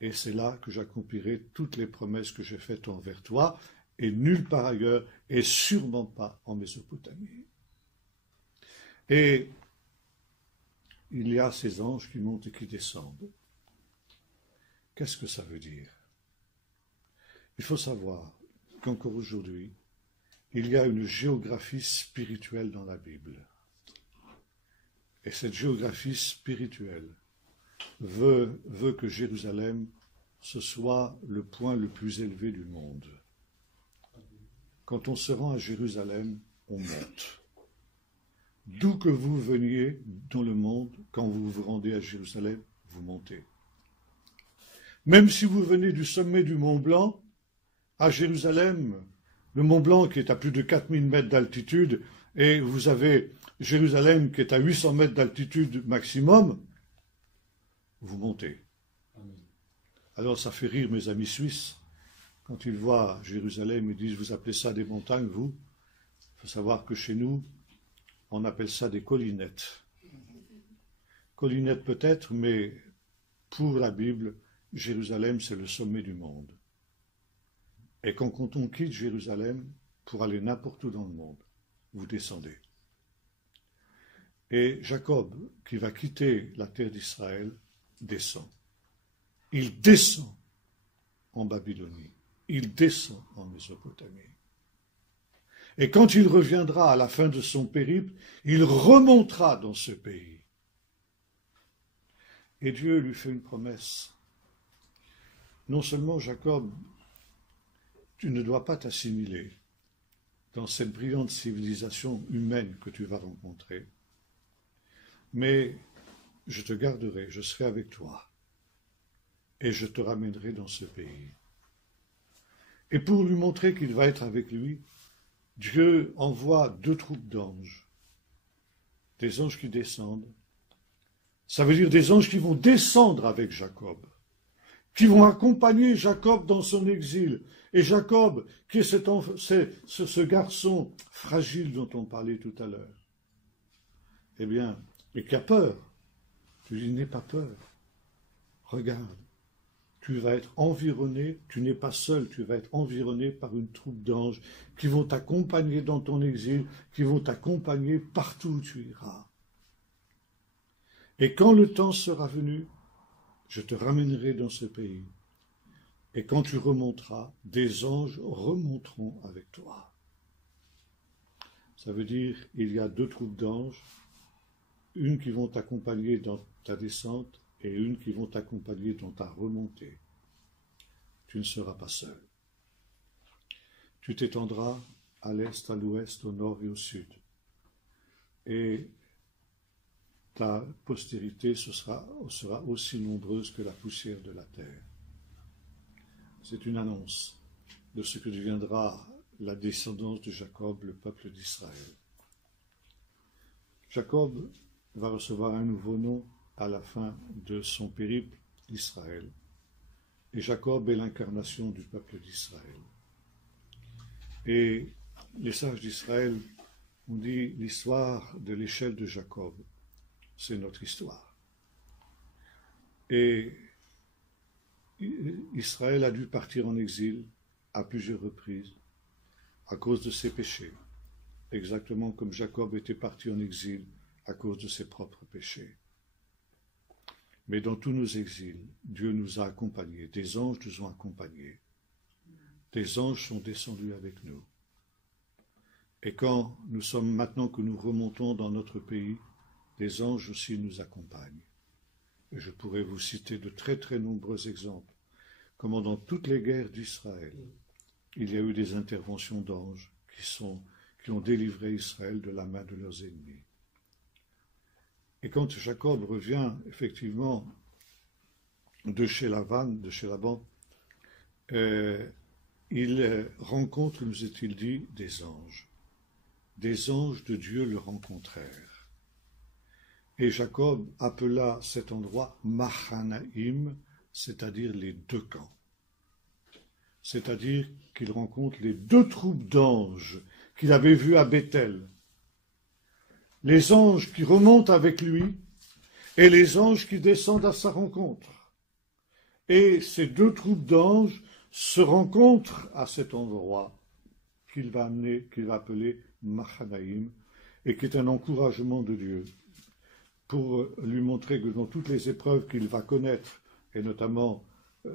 et c'est là que j'accomplirai toutes les promesses que j'ai faites envers toi, et nulle part ailleurs, et sûrement pas en Mésopotamie. Et il y a ces anges qui montent et qui descendent. Qu'est-ce que ça veut dire? Il faut savoir qu'encore aujourd'hui, il y a une géographie spirituelle dans la Bible. Et cette géographie spirituelle veut que Jérusalem, ce soit le point le plus élevé du monde. Quand on se rend à Jérusalem, on monte. D'où que vous veniez dans le monde, quand vous vous rendez à Jérusalem, vous montez. Même si vous venez du sommet du Mont Blanc, à Jérusalem, le Mont Blanc qui est à plus de 4000 mètres d'altitude, et vous avez Jérusalem qui est à 800 mètres d'altitude maximum, vous montez. Alors ça fait rire mes amis suisses. Quand ils voient Jérusalem, ils disent, vous appelez ça des montagnes, vous? Il faut savoir que chez nous, on appelle ça des collinettes. Collinettes peut-être, mais pour la Bible, Jérusalem, c'est le sommet du monde. Et quand on quitte Jérusalem pour aller n'importe où dans le monde, vous descendez. Et Jacob, qui va quitter la terre d'Israël, descend. Il descend en Babylonie. Il descend en Mésopotamie. Et quand il reviendra à la fin de son périple, il remontera dans ce pays. Et Dieu lui fait une promesse. Non seulement, Jacob, tu ne dois pas t'assimiler dans cette brillante civilisation humaine que tu vas rencontrer, mais je te garderai, je serai avec toi, et je te ramènerai dans ce pays. Et pour lui montrer qu'il va être avec lui, Dieu envoie 2 troupes d'anges, des anges qui descendent. Ça veut dire des anges qui vont descendre avec Jacob, qui vont accompagner Jacob dans son exil. Et Jacob, qui est ce garçon fragile dont on parlait tout à l'heure, eh bien, et qui a peur, tu dis, n'aie pas peur, regarde, tu vas être environné, tu n'es pas seul, tu vas être environné par une troupe d'anges qui vont t'accompagner dans ton exil, qui vont t'accompagner partout où tu iras. Et quand le temps sera venu, je te ramènerai dans ce pays. Et quand tu remonteras, des anges remonteront avec toi. Ça veut dire, il y a 2 troupes d'anges, une qui vont t'accompagner dans ta descente et une qui vont t'accompagner dans ta remontée. Tu ne seras pas seul. Tu t'étendras à l'est, à l'ouest, au nord et au sud. Et ta postérité sera aussi nombreuse que la poussière de la terre. C'est une annonce de ce que deviendra la descendance de Jacob, le peuple d'Israël. Jacob va recevoir un nouveau nom à la fin de son périple d'Israël. Et Jacob est l'incarnation du peuple d'Israël. Et les sages d'Israël ont dit l'histoire de l'échelle de Jacob, c'est notre histoire. Et Israël a dû partir en exil à plusieurs reprises à cause de ses péchés, exactement comme Jacob était parti en exil à cause de ses propres péchés. Mais dans tous nos exils, Dieu nous a accompagnés, des anges nous ont accompagnés, des anges sont descendus avec nous. Et maintenant que nous remontons dans notre pays, des anges aussi nous accompagnent. Et je pourrais vous citer de très très nombreux exemples, comment dans toutes les guerres d'Israël, il y a eu des interventions d'anges qui ont délivré Israël de la main de leurs ennemis. Et quand Jacob revient effectivement de chez Laban, il rencontre, nous est-il dit, des anges. Des anges de Dieu le rencontrèrent. Et Jacob appela cet endroit Mahanaïm, c'est-à-dire les deux camps. C'est-à-dire qu'il rencontre les deux troupes d'anges qu'il avait vues à Bethel. Les anges qui remontent avec lui et les anges qui descendent à sa rencontre. Et ces deux troupes d'anges se rencontrent à cet endroit qu'il va appeler Mahanaïm, et qui est un encouragement de Dieu, pour lui montrer que dans toutes les épreuves qu'il va connaître, et notamment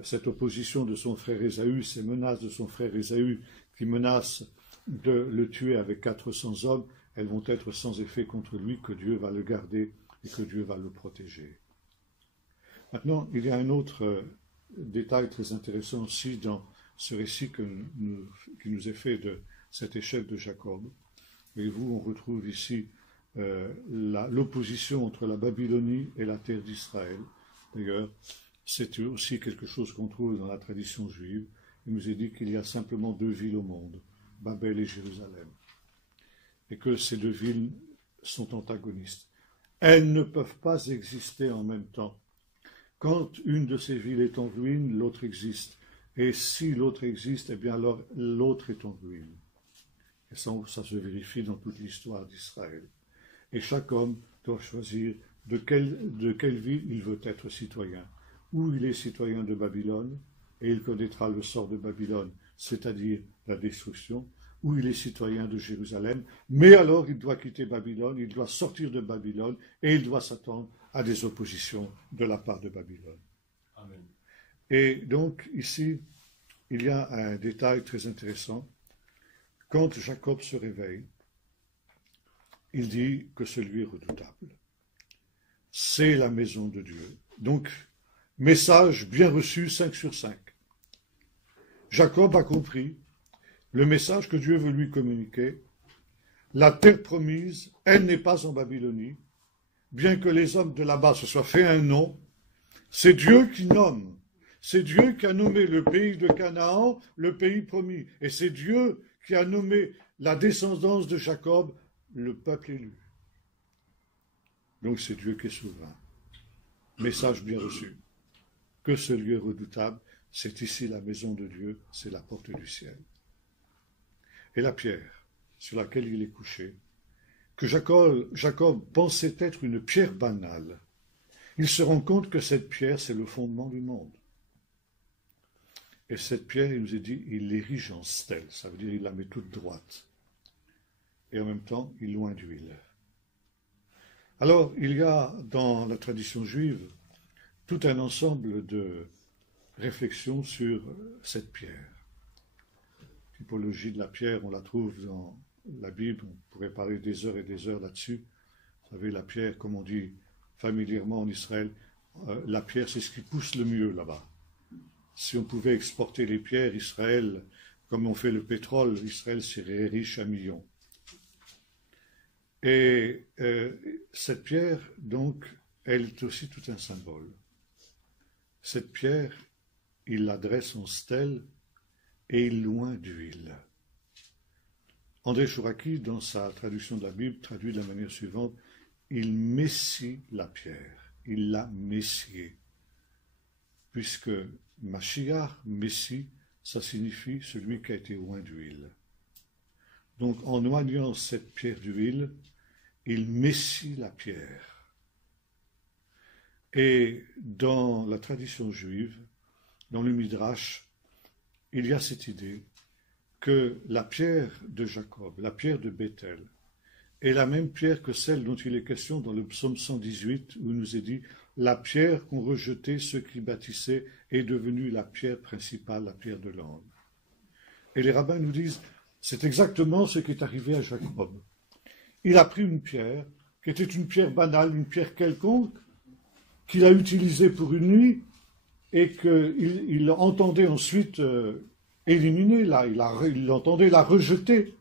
cette opposition de son frère Ésaü, ces menaces de son frère Ésaü, qui menace de le tuer avec 400 hommes, elles vont être sans effet contre lui, que Dieu va le garder et que Dieu va le protéger. Maintenant, il y a un autre détail très intéressant aussi dans ce récit qui nous est fait de cet échec de Jacob. Et vous, on retrouve ici l'opposition entre la Babylonie et la terre d'Israël. D'ailleurs, c'est aussi quelque chose qu'on trouve dans la tradition juive. Il nous est dit qu'il y a simplement deux villes au monde, Babel et Jérusalem, et que ces deux villes sont antagonistes. Elles ne peuvent pas exister en même temps. Quand une de ces villes est en ruine, l'autre existe. Et si l'autre existe, eh bien alors l'autre est en ruine. Et ça se vérifie dans toute l'histoire d'Israël. Et chaque homme doit choisir de quelle ville il veut être citoyen. Ou il est citoyen de Babylone, et il connaîtra le sort de Babylone, c'est-à-dire la destruction, ou il est citoyen de Jérusalem, mais alors il doit quitter Babylone, il doit sortir de Babylone, et il doit s'attendre à des oppositions de la part de Babylone. Amen. Et donc, ici, il y a un détail très intéressant. Quand Jacob se réveille, il dit que ce lieu est redoutable. C'est la maison de Dieu. Donc, message bien reçu, 5 sur 5. Jacob a compris le message que Dieu veut lui communiquer. La terre promise, elle n'est pas en Babylonie. Bien que les hommes de là-bas se soient fait un nom, c'est Dieu qui nomme. C'est Dieu qui a nommé le pays de Canaan, le pays promis. Et c'est Dieu qui a nommé la descendance de Jacob, le peuple élu. Donc c'est Dieu qui est souverain. Message bien reçu. Que ce lieu redoutable, c'est ici la maison de Dieu, c'est la porte du ciel. Et la pierre sur laquelle il est couché, que Jacob pensait être une pierre banale, il se rend compte que cette pierre, c'est le fondement du monde. Et cette pierre, il nous est dit, il l'érige en stèle, ça veut dire il la met toute droite. Et en même temps, il loin d'huile. Alors, il y a dans la tradition juive tout un ensemble de réflexions sur cette pierre. Typologie de la pierre, on la trouve dans la Bible, on pourrait parler des heures et des heures là-dessus. Vous savez, la pierre, comme on dit familièrement en Israël, la pierre, c'est ce qui pousse le mieux là-bas. Si on pouvait exporter les pierres, Israël, comme on fait le pétrole, Israël serait riche à millions. Et cette pierre, donc, elle est aussi tout un symbole. Cette pierre, il la dresse en stèle et il loin d'huile. André Chouraki, dans sa traduction de la Bible, traduit de la manière suivante, il messie la pierre, il l'a messiée, puisque Mashiach, Messie, ça signifie celui qui a été oint d'huile. Donc, en oignant cette pierre d'huile, il messie la pierre. Et dans la tradition juive, dans le Midrash, il y a cette idée que la pierre de Jacob, la pierre de Bethel, est la même pierre que celle dont il est question dans le psaume 118, où il nous est dit « La pierre qu'ont rejetée ceux qui bâtissaient est devenue la pierre principale, la pierre de l'angle. » Et les rabbins nous disent « C'est exactement ce qui est arrivé à Jacob. Il a pris une pierre, qui était une pierre banale, une pierre quelconque, qu'il a utilisée pour une nuit, et qu'il entendait ensuite éliminer, là, il entendait la rejeter.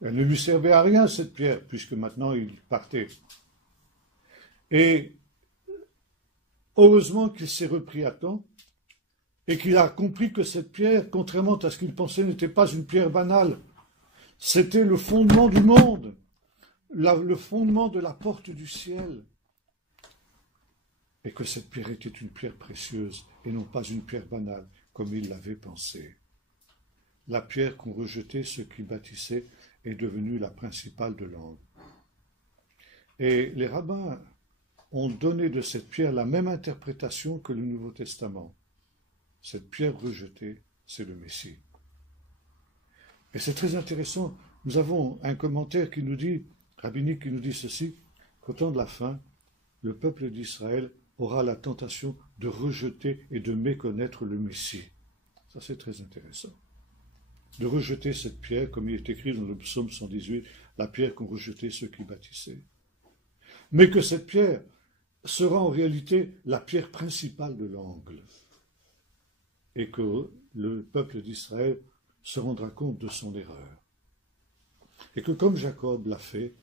Elle ne lui servait à rien, cette pierre, puisque maintenant il partait. Et heureusement qu'il s'est repris à temps, et qu'il a compris que cette pierre, contrairement à ce qu'il pensait, n'était pas une pierre banale. C'était le fondement du monde, le fondement de la porte du ciel. et que cette pierre était une pierre précieuse et non pas une pierre banale, comme il l'avait pensé. La pierre qu'ont rejetée ceux qui bâtissaient est devenue la principale de l'angle. Et les rabbins ont donné de cette pierre la même interprétation que le Nouveau Testament. Cette pierre rejetée, c'est le Messie. Et c'est très intéressant. Nous avons un commentaire qui nous dit, rabbinique qui nous dit ceci, qu'au temps de la fin, le peuple d'Israël aura la tentation de rejeter et de méconnaître le Messie. Ça, c'est très intéressant. De rejeter cette pierre, comme il est écrit dans le psaume 118, la pierre qu'ont rejetée ceux qui bâtissaient. Mais que cette pierre sera en réalité la pierre principale de l'angle. Et que le peuple d'Israël se rendra compte de son erreur. Et que comme Jacob l'a fait,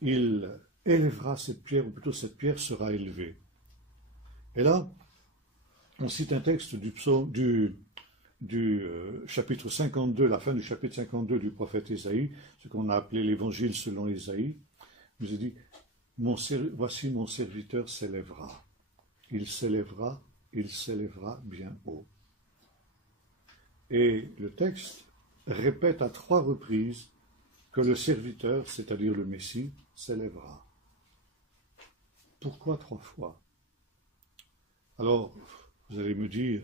il élèvera cette pierre, ou plutôt cette pierre sera élevée. Et là, on cite un texte du chapitre 52, la fin du chapitre 52 du prophète Ésaïe, ce qu'on a appelé l'évangile selon Ésaïe. Il nous a dit, voici mon serviteur s'élèvera. Il s'élèvera bien haut. Et le texte répète à 3 reprises que le serviteur, c'est-à-dire le Messie, s'élèvera. Pourquoi 3 fois? Alors, vous allez me dire,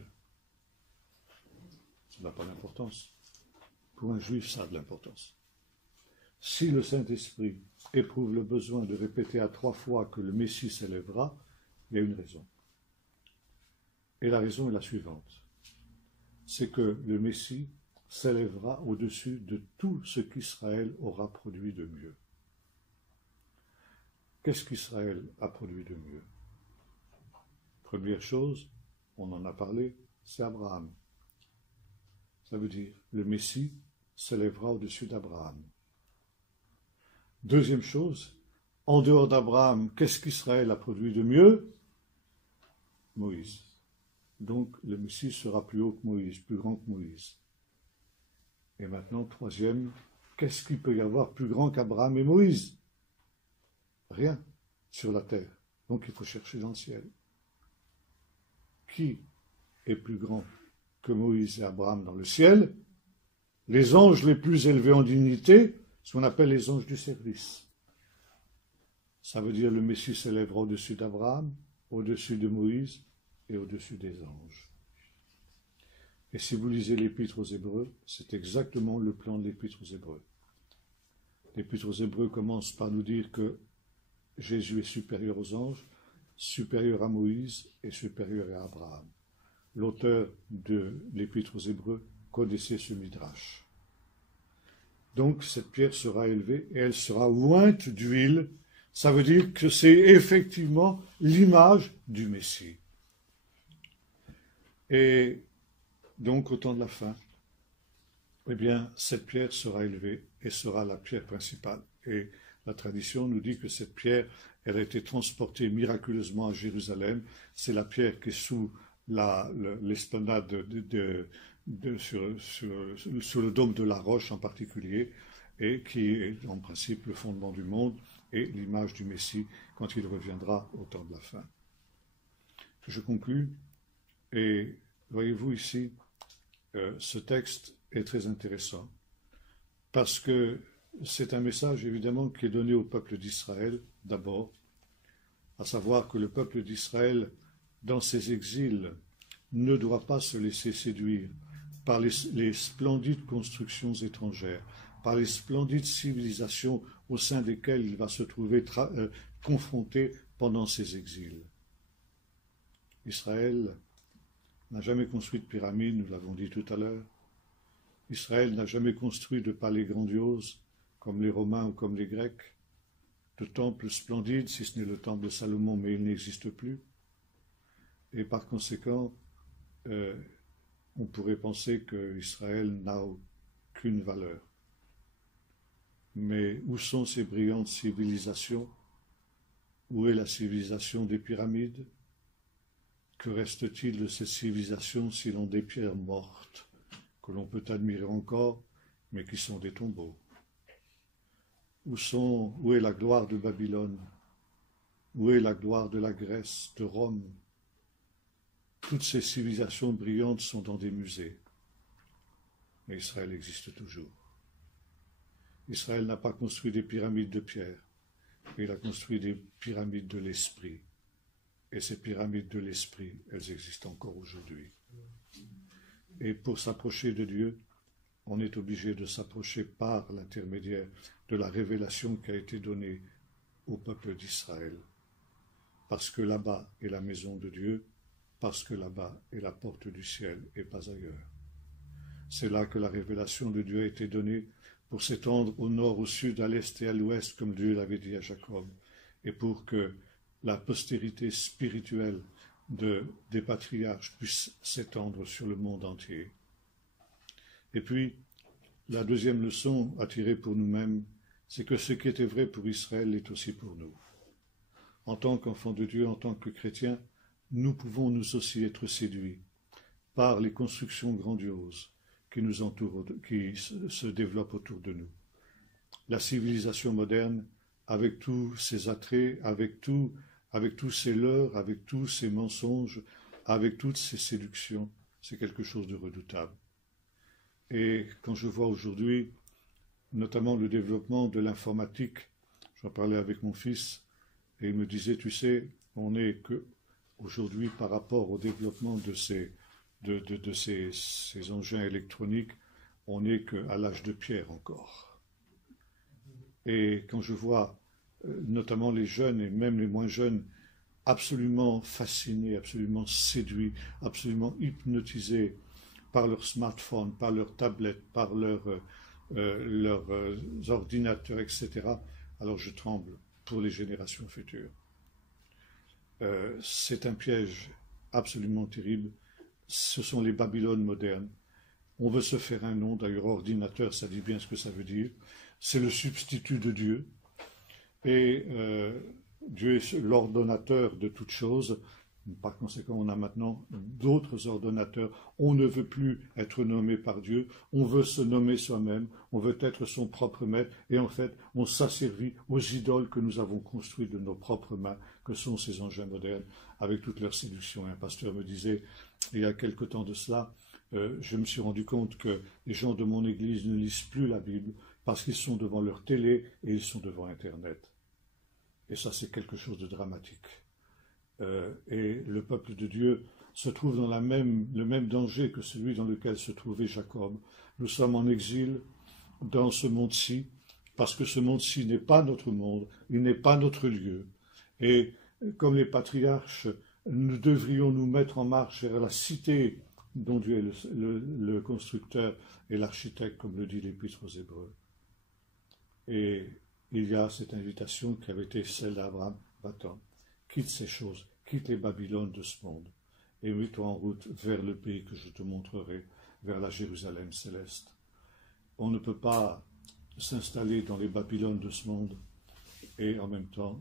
ça n'a pas d'importance. Pour un juif, ça a de l'importance. Si le Saint-Esprit éprouve le besoin de répéter à 3 fois que le Messie s'élèvera, il y a une raison. Et la raison est la suivante. C'est que le Messie s'élèvera au-dessus de tout ce qu'Israël aura produit de mieux. Qu'est-ce qu'Israël a produit de mieux? Première chose, on en a parlé, c'est Abraham. Ça veut dire, le Messie s'élèvera au-dessus d'Abraham. Deuxième chose, en dehors d'Abraham, qu'est-ce qu'Israël a produit de mieux? Moïse. Donc le Messie sera plus haut que Moïse, plus grand que Moïse. Et maintenant, troisième, qu'est-ce qu'il peut y avoir plus grand qu'Abraham et Moïse? Rien sur la terre. Donc il faut chercher dans le ciel. Qui est plus grand que Moïse et Abraham dans le ciel? Les anges les plus élevés en dignité, ce qu'on appelle les anges du service. Ça veut dire le Messie s'élèvera au-dessus d'Abraham, au-dessus de Moïse et au-dessus des anges. Et si vous lisez l'Épître aux Hébreux, c'est exactement le plan de l'Épître aux Hébreux. L'Épître aux Hébreux commence par nous dire que Jésus est supérieur aux anges, supérieur à Moïse et supérieur à Abraham. L'auteur de l'Épître aux Hébreux connaissait ce midrash. Donc cette pierre sera élevée et elle sera ointe d'huile. Ça veut dire que c'est effectivement l'image du Messie. Et donc au temps de la fin, eh bien cette pierre sera élevée et sera la pierre principale. Et la tradition nous dit que cette pierre, elle a été transportée miraculeusement à Jérusalem. C'est la pierre qui est sous l'esplanade sur le dôme de la roche en particulier, et qui est en principe le fondement du monde et l'image du Messie quand il reviendra au temps de la fin. Je conclus, et voyez-vous ici, ce texte est très intéressant, parce que c'est un message évidemment qui est donné au peuple d'Israël d'abord, à savoir que le peuple d'Israël, dans ses exils, ne doit pas se laisser séduire par les splendides constructions étrangères, par les splendides civilisations au sein desquelles il va se trouver confronté pendant ses exils. Israël n'a jamais construit de pyramide, nous l'avons dit tout à l'heure. Israël n'a jamais construit de palais grandioses, comme les Romains ou comme les Grecs, de temples splendides, si ce n'est le temple de Salomon, mais il n'existe plus. Et par conséquent, on pourrait penser qu'Israël n'a aucune valeur. Mais où sont ces brillantes civilisations? Où est la civilisation des pyramides? Que reste-t-il de cette civilisation sinon des pierres mortes, que l'on peut admirer encore, mais qui sont des tombeaux? Où est la gloire de Babylone? Où est la gloire de la Grèce, de Rome? Toutes ces civilisations brillantes sont dans des musées. Mais Israël existe toujours. Israël n'a pas construit des pyramides de pierre, mais il a construit des pyramides de l'esprit. Et ces pyramides de l'esprit, elles existent encore aujourd'hui. Et pour s'approcher de Dieu, on est obligé de s'approcher par l'intermédiaire de la révélation qui a été donnée au peuple d'Israël. Parce que là-bas est la maison de Dieu, parce que là-bas est la porte du ciel et pas ailleurs. C'est là que la révélation de Dieu a été donnée pour s'étendre au nord, au sud, à l'est et à l'ouest, comme Dieu l'avait dit à Jacob, et pour que la postérité spirituelle des patriarches puisse s'étendre sur le monde entier. Et puis, la deuxième leçon à tirer pour nous-mêmes, c'est que ce qui était vrai pour Israël est aussi pour nous. En tant qu'enfants de Dieu, en tant que chrétiens, nous pouvons nous aussi être séduits par les constructions grandioses qui nous entourent, qui se développent autour de nous. La civilisation moderne, avec tous ses attraits, avec tous ses leurres, avec tous ses mensonges, avec toutes ses séductions, c'est quelque chose de redoutable. Et quand je vois aujourd'hui, notamment le développement de l'informatique, j'en parlais avec mon fils, et il me disait, tu sais, on n'est que aujourd'hui par rapport au développement de ces engins électroniques, on n'est qu'à l'âge de pierre encore. Et quand je vois notamment les jeunes et même les moins jeunes absolument fascinés, absolument séduits, absolument hypnotisés par leur smartphone, par leur tablette, par leurs ordinateurs, etc., alors je tremble pour les générations futures. C'est un piège absolument terrible. Ce sont les Babylones modernes. On veut se faire un nom, d'ailleurs ordinateur, ça dit bien ce que ça veut dire. C'est le substitut de Dieu. Et Dieu est l'ordonnateur de toutes choses. Par conséquent, on a maintenant d'autres ordonnateurs. On ne veut plus être nommé par Dieu. On veut se nommer soi-même. On veut être son propre maître. Et en fait, on s'asservit aux idoles que nous avons construites de nos propres mains, que sont ces engins modernes, avec toutes leurs séductions. Un pasteur me disait, il y a quelque temps de cela, je me suis rendu compte que les gens de mon église ne lisent plus la Bible parce qu'ils sont devant leur télé et ils sont devant Internet. Et ça, c'est quelque chose de dramatique. Et le peuple de Dieu se trouve dans le même danger que celui dans lequel se trouvait Jacob. Nous sommes en exil dans ce monde-ci, parce que ce monde-ci n'est pas notre monde, il n'est pas notre lieu. Et comme les patriarches, nous devrions nous mettre en marche vers la cité dont Dieu est le constructeur et l'architecte, comme le dit l'Épître aux Hébreux. Et il y a cette invitation qui avait été celle d'Abraham, va-t'en, quitte ces choses, quitte les Babylones de ce monde, et mets-toi en route vers le pays que je te montrerai, vers la Jérusalem céleste. On ne peut pas s'installer dans les Babylones de ce monde et en même temps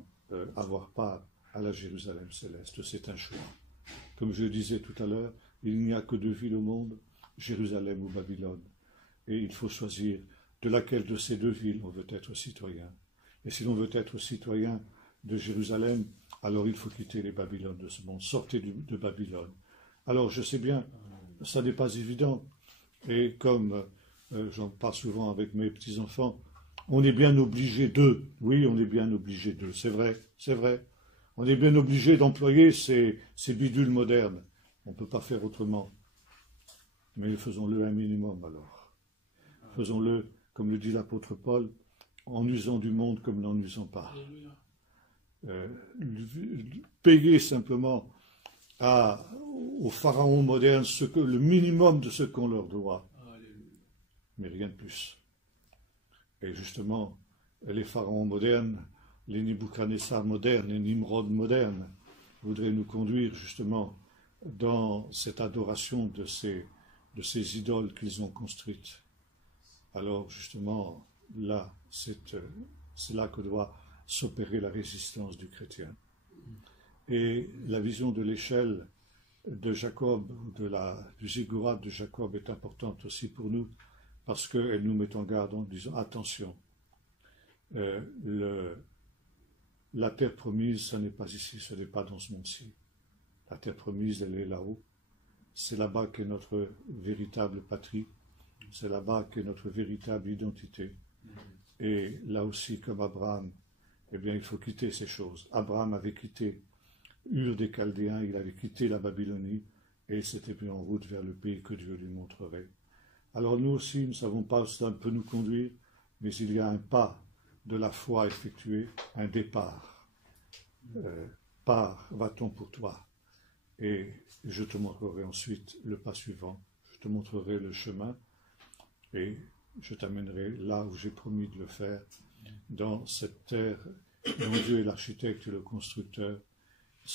avoir part à la Jérusalem céleste. C'est un choix. Comme je le disais tout à l'heure, il n'y a que deux villes au monde, Jérusalem ou Babylone. Et il faut choisir de laquelle de ces deux villes on veut être citoyen. Et si l'on veut être citoyen de Jérusalem, alors il faut quitter les Babylones de ce monde. Sortez de Babylone. Alors je sais bien, ça n'est pas évident. Et comme j'en parle souvent avec mes petits-enfants, on est bien obligé d'eux. Oui, on est bien obligé d'eux. C'est vrai, c'est vrai. On est bien obligé d'employer ces bidules modernes. On ne peut pas faire autrement. Mais faisons-le un minimum alors. Faisons-le, comme le dit l'apôtre Paul, en usant du monde comme n'en usant pas. Payer simplement aux pharaons modernes le minimum de ce qu'on leur doit. Mais rien de plus. Et justement, les pharaons modernes, les Nebuchadnezzar modernes, les Nimrod modernes, voudraient nous conduire justement dans cette adoration de ces idoles qu'ils ont construites. Alors justement, là, c'est là que doit s'opérer la résistance du chrétien. Et la vision de l'échelle de Jacob, du ziggurat de Jacob est importante aussi pour nous, parce qu'elle nous met en garde en disant attention, la terre promise, ce n'est pas ici, ce n'est pas dans ce monde-ci. La terre promise, elle est là-haut. C'est là-bas qu'est notre véritable patrie. C'est là-bas qu'est notre véritable identité. Et là aussi, comme Abraham, eh bien, il faut quitter ces choses. Abraham avait quitté Ur des Chaldéens, il avait quitté la Babylonie, et il s'était mis en route vers le pays que Dieu lui montrerait. Alors nous aussi, nous ne savons pas où ça peut nous conduire, mais il y a un pas de la foi effectué, un départ. Pars, va-t-on pour toi. Et je te montrerai ensuite le pas suivant. Je te montrerai le chemin et je t'amènerai là où j'ai promis de le faire, dans cette terre dont Dieu est l'architecte et le constructeur,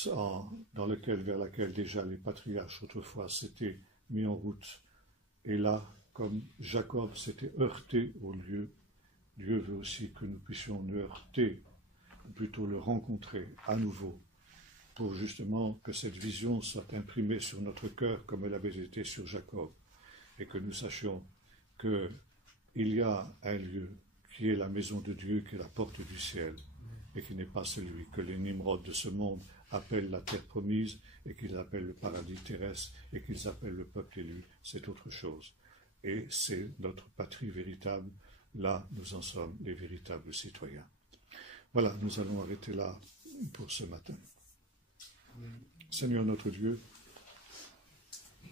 vers laquelle déjà les patriarches autrefois s'étaient mis en route. Et là, comme Jacob s'était heurté au lieu, Dieu veut aussi que nous puissions nous heurter, ou plutôt le rencontrer à nouveau, pour justement que cette vision soit imprimée sur notre cœur comme elle avait été sur Jacob, et que nous sachions qu'il y a un lieu qui est la maison de Dieu, qui est la porte du ciel, et qui n'est pas celui que les Nimrods de ce monde appellent la terre promise, et qu'ils appellent le paradis terrestre, et qu'ils appellent le peuple élu. C'est autre chose. Et c'est notre patrie véritable. Là, nous en sommes les véritables citoyens. Voilà, nous allons arrêter là pour ce matin. Seigneur notre Dieu,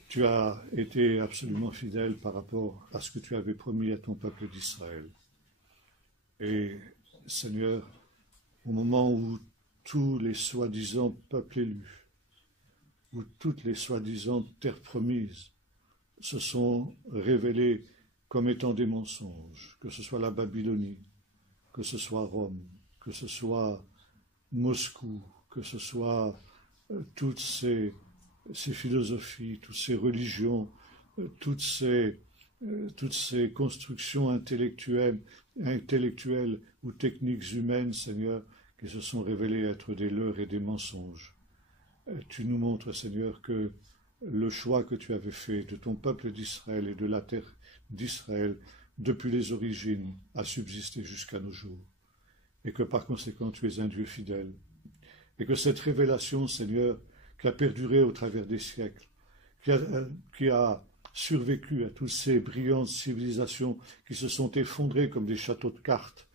tu as été absolument fidèle par rapport à ce que tu avais promis à ton peuple d'Israël. Et Seigneur, au moment où tous les soi-disant peuples élus, où toutes les soi-disant terres promises se sont révélées comme étant des mensonges, que ce soit la Babylonie, que ce soit Rome, que ce soit Moscou, que ce soit toutes ces philosophies, toutes ces religions, toutes ces constructions intellectuelles ou techniques humaines, Seigneur, qui se sont révélées être des leurres et des mensonges. Tu nous montres, Seigneur, que le choix que tu avais fait de ton peuple d'Israël et de la terre d'Israël depuis les origines a subsisté jusqu'à nos jours, et que par conséquent tu es un Dieu fidèle, et que cette révélation, Seigneur, qui a perduré au travers des siècles, qui a survécu à toutes ces brillantes civilisations qui se sont effondrées comme des châteaux de cartes,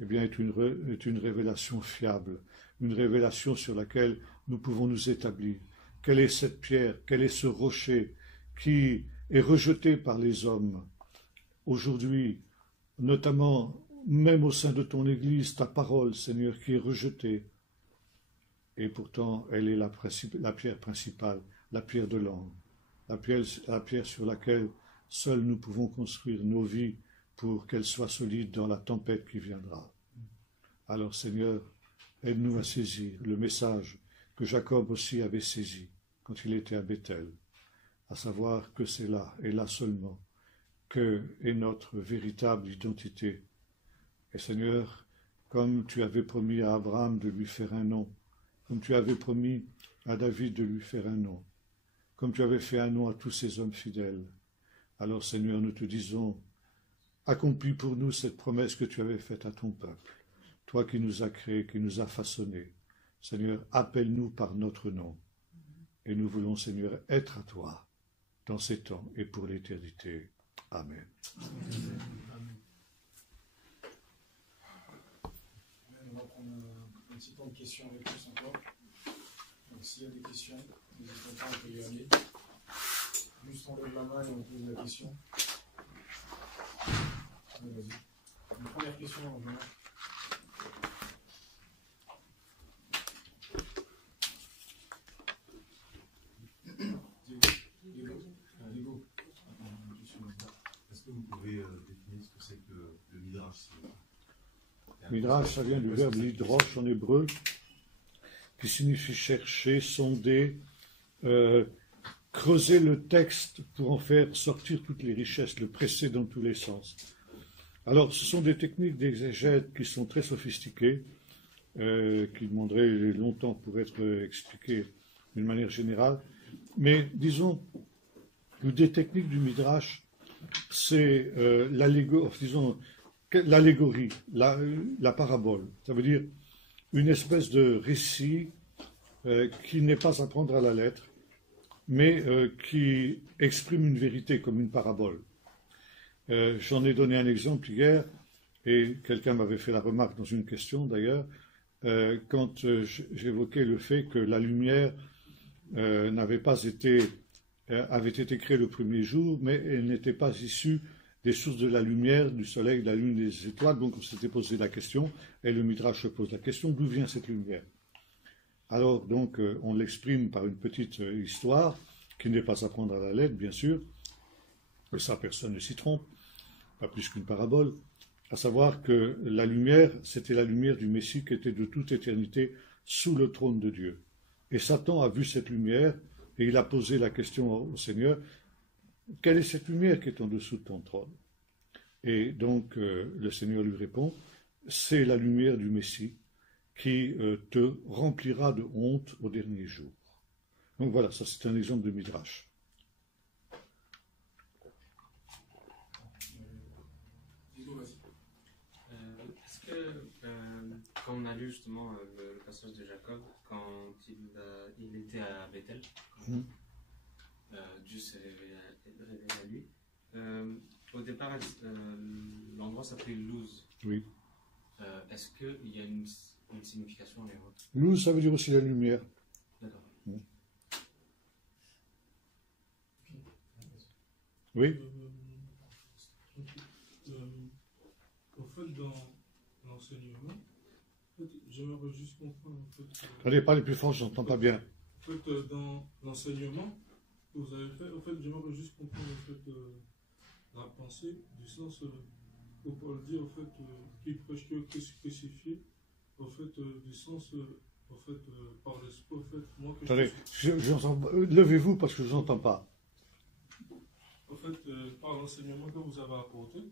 eh bien, est une révélation fiable, une révélation sur laquelle nous pouvons nous établir. Quelle est cette pierre, quel est ce rocher qui est rejeté par les hommes aujourd'hui, notamment même au sein de ton Église, ta parole, Seigneur, qui est rejetée. Et pourtant, elle est la pierre principale, la pierre de langue, la pierre sur laquelle seuls nous pouvons construire nos vies pour qu'elles soient solides dans la tempête qui viendra. Alors, Seigneur, aide-nous à saisir le message que Jacob aussi avait saisi quand il était à Bethel, à savoir que c'est là, et là seulement, que est notre véritable identité. Et Seigneur, comme tu avais promis à Abraham de lui faire un nom, comme tu avais promis à David de lui faire un nom, comme tu avais fait un nom à tous ces hommes fidèles, alors Seigneur, nous te disons, accomplis pour nous cette promesse que tu avais faite à ton peuple, toi qui nous as créés, qui nous as façonnés. Seigneur, appelle-nous par notre nom, et nous voulons, Seigneur, être à toi dans ces temps et pour l'éternité. Amen. Amen. On va prendre un petit temps de questions avec tous encore. Donc s'il y a des questions, n'hésitez pas, on peut y aller. Juste on lève la main et on pose la question. Allez, vas-y. Une première question en général. Est-ce que vous pouvez définir ce que c'est que le Midrash? Midrash, ça vient du verbe lidrosh en hébreu, qui signifie chercher, sonder, creuser le texte pour en faire sortir toutes les richesses, le presser dans tous les sens. Alors, ce sont des techniques d'exégèse qui sont très sophistiquées, qui demanderaient longtemps pour être expliquées d'une manière générale, mais disons, des techniques du Midrash, c'est l'allégorie, la parabole. Ça veut dire, une espèce de récit qui n'est pas à prendre à la lettre, mais qui exprime une vérité comme une parabole. J'en ai donné un exemple hier, et quelqu'un m'avait fait la remarque dans une question d'ailleurs, quand j'évoquais le fait que la lumière avait été créée le premier jour, mais elle n'était pas issue des sources de la lumière, du soleil, de la lune, des étoiles. Donc on s'était posé la question, et le Midrash se pose la question, d'où vient cette lumière? Alors donc on l'exprime par une petite histoire, qui n'est pas à prendre à la lettre, bien sûr, et ça personne ne s'y trompe, pas plus qu'une parabole, à savoir que la lumière, c'était la lumière du Messie qui était de toute éternité sous le trône de Dieu. Et Satan a vu cette lumière, et il a posé la question au Seigneur, quelle est cette lumière qui est en dessous de ton trône? Et donc le Seigneur lui répond, c'est la lumière du Messie qui te remplira de honte au dernier jour. Donc voilà, ça c'est un exemple de Midrash. Est-ce que, quand on a lu justement le passage de Jacob, quand il était à Bethel, Dieu s'est révélé à lui, au départ, l'endroit s'appelait Luz. Oui. Est-ce qu'il y a une signification en hébreu? Luz, ça veut dire aussi la lumière. D'accord. Oui. En fait, dans l'enseignement, j'aimerais juste comprendre. Allez, parlez plus fort, je n'entends pas bien. En fait, dans l'enseignement que vous avez fait, en fait, j'aimerais juste comprendre la pensée, du sens où Paul dit, en fait, qui prêche que Christ crucifié, en fait, du sens, en fait, par l'esprit, en fait, moi que attendez, levez-vous parce que je n'entends pas. En fait, par l'enseignement que vous avez apporté,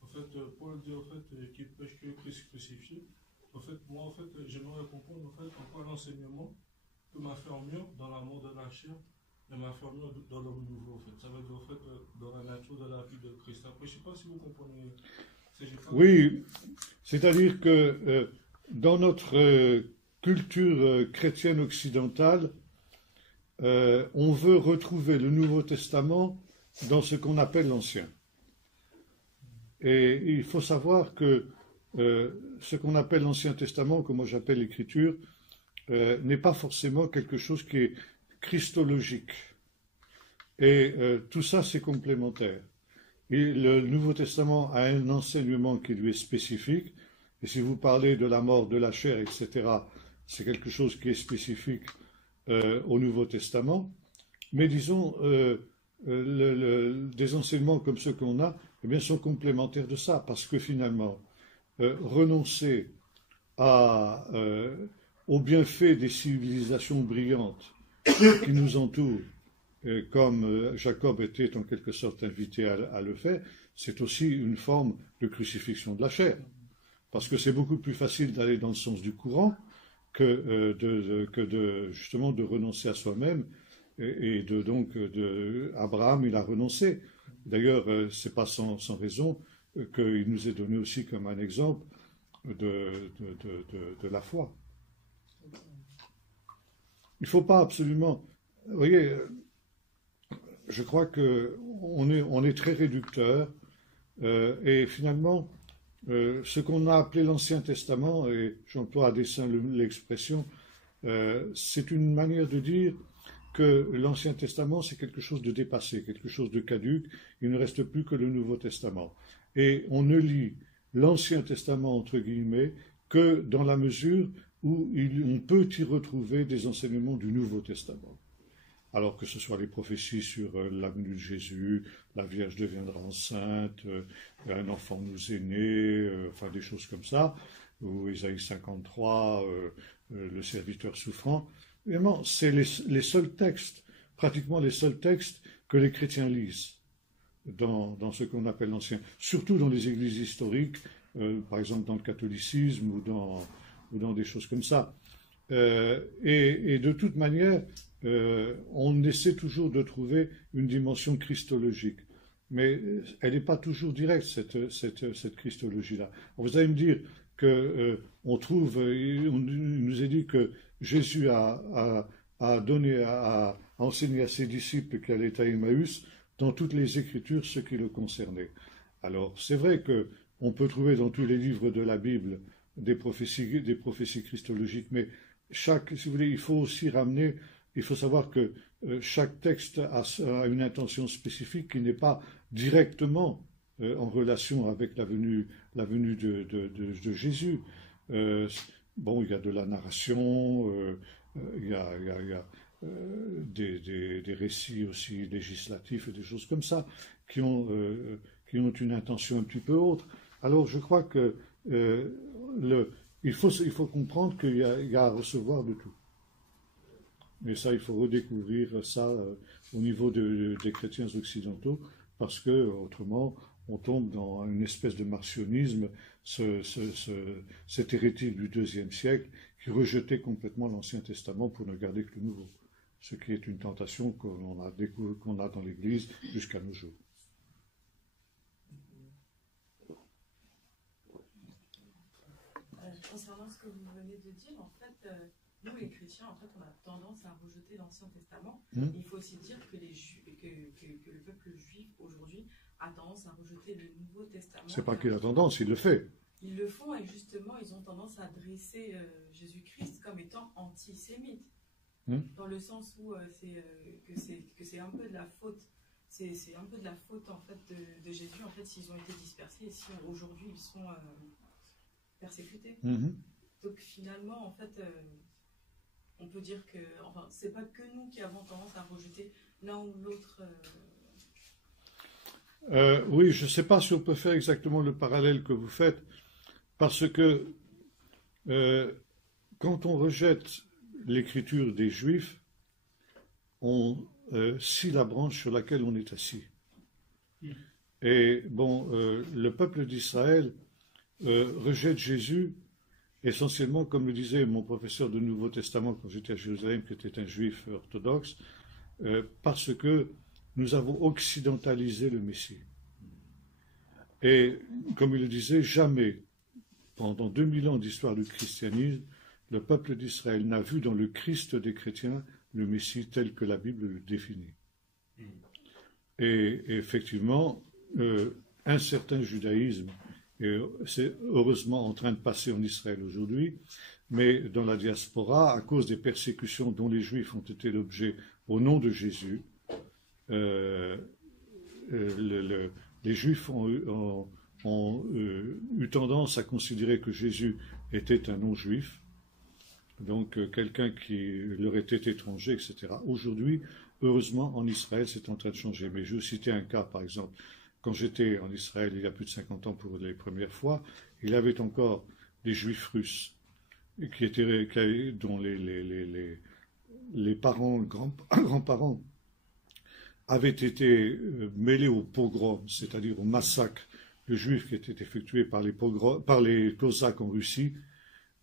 en fait, Paul dit, en fait, qui prêche que Christ crucifié. En fait, moi, en fait, j'aimerais comprendre, en fait, pourquoi l'enseignement peut m'affermir dans l'amour de la chair et m'affermir dans l'homme nouveau, en fait. Ça veut dire, en fait, dans la nature de la vie de Christ. Après, je ne sais pas si vous comprenez. Oui, c'est-à-dire que dans notre culture chrétienne occidentale, on veut retrouver le Nouveau Testament dans ce qu'on appelle l'Ancien. Et il faut savoir que ce qu'on appelle l'Ancien Testament, que moi j'appelle l'Écriture, n'est pas forcément quelque chose qui est christologique. Et tout ça, c'est complémentaire. Et le Nouveau Testament a un enseignement qui lui est spécifique. Et si vous parlez de la mort, de la chair, etc., c'est quelque chose qui est spécifique au Nouveau Testament. Mais disons, des enseignements comme ceux qu'on a, eh bien, sont complémentaires de ça, parce que finalement, renoncer aux bienfaits des civilisations brillantes qui nous entourent, comme Jacob était en quelque sorte invité à le faire, c'est aussi une forme de crucifixion de la chair. Parce que c'est beaucoup plus facile d'aller dans le sens du courant que justement de renoncer à soi-même. Et donc, Abraham, il a renoncé. D'ailleurs, ce n'est pas sans raison qu'il nous est donné aussi comme un exemple de la foi. Il ne faut pas absolument... Vous voyez, je crois qu'on est très réducteur et finalement, ce qu'on a appelé l'Ancien Testament, et j'emploie à dessein l'expression, c'est une manière de dire que l'Ancien Testament, c'est quelque chose de dépassé, quelque chose de caduc. Il ne reste plus que le Nouveau Testament. Et on ne lit l'Ancien Testament, entre guillemets, que dans la mesure où on peut y retrouver des enseignements du Nouveau Testament. Alors que ce soit les prophéties sur la venue de Jésus, la Vierge deviendra enceinte, un enfant nous est né, enfin des choses comme ça, ou Isaïe 53, le serviteur souffrant. Vraiment, c'est les seuls textes, pratiquement les seuls textes que les chrétiens lisent dans ce qu'on appelle l'Ancien, surtout dans les églises historiques, par exemple dans le catholicisme ou dans des choses comme ça. Et de toute manière, on essaie toujours de trouver une dimension christologique, mais elle n'est pas toujours directe, cette christologie-là. Vous allez me dire, on trouve, on nous est dit que Jésus a donné, a enseigné à ses disciples qu'elle est à Emmaüs, dans toutes les Écritures ce qui le concernait. Alors, c'est vrai qu'on peut trouver dans tous les livres de la Bible des prophéties christologiques, mais si vous voulez, il faut aussi ramener, il faut savoir que chaque texte a une intention spécifique qui n'est pas directement en relation avec la venue de Jésus. Bon, il y a de la narration, il y a des récits aussi législatifs et des choses comme ça qui ont une intention un petit peu autre. Alors je crois que il faut comprendre qu'il y a à recevoir de tout. Mais ça, il faut redécouvrir ça au niveau des chrétiens occidentaux, parce que autrement, on tombe dans une espèce de marcionisme, cet hérétique du IIe siècle qui rejetait complètement l'Ancien Testament pour ne garder que le Nouveau, ce qui est une tentation qu'on a dans l'Église jusqu'à nos jours. Concernant ce que vous venez de dire, en fait, nous les chrétiens, en fait, on a tendance à rejeter l'Ancien Testament. Il faut aussi dire que le peuple juif aujourd'hui a tendance à rejeter le Nouveau Testament. C'est pas qu'il a tendance, il le fait. Ils le font et justement, ils ont tendance à dresser Jésus-Christ comme étant antisémite, dans le sens où c'est un peu de la faute. C'est un peu de la faute en fait de Jésus, en fait, s'ils ont été dispersés et si aujourd'hui ils sont persécutés. Donc finalement, en fait, on peut dire que, enfin, c'est pas que nous qui avons tendance à rejeter l'un ou l'autre. Oui, je ne sais pas si on peut faire exactement le parallèle que vous faites, parce que quand on rejette l'écriture des Juifs, on scie la branche sur laquelle on est assis. Et bon, le peuple d'Israël rejette Jésus essentiellement, comme le disait mon professeur de Nouveau Testament quand j'étais à Jérusalem, qui était un juif orthodoxe, parce que nous avons occidentalisé le Messie. Et comme il le disait, jamais, pendant 2000 ans d'histoire du christianisme, le peuple d'Israël n'a vu dans le Christ des chrétiens le Messie tel que la Bible le définit. Et effectivement, un certain judaïsme, et c'est heureusement en train de passer en Israël aujourd'hui, mais dans la diaspora, à cause des persécutions dont les Juifs ont été l'objet au nom de Jésus, les Juifs ont eu tendance à considérer que Jésus était un non-juif, donc quelqu'un qui leur était étranger, etc. Aujourd'hui, heureusement, en Israël, c'est en train de changer. Mais je vais citer un cas, par exemple. Quand j'étais en Israël, il y a plus de 50 ans pour les premières fois, il y avait encore des Juifs russes dont les parents, grands-parents avaient été mêlés au pogrom, c'est-à-dire au massacre de Juifs qui était effectué par les Cosaques en Russie.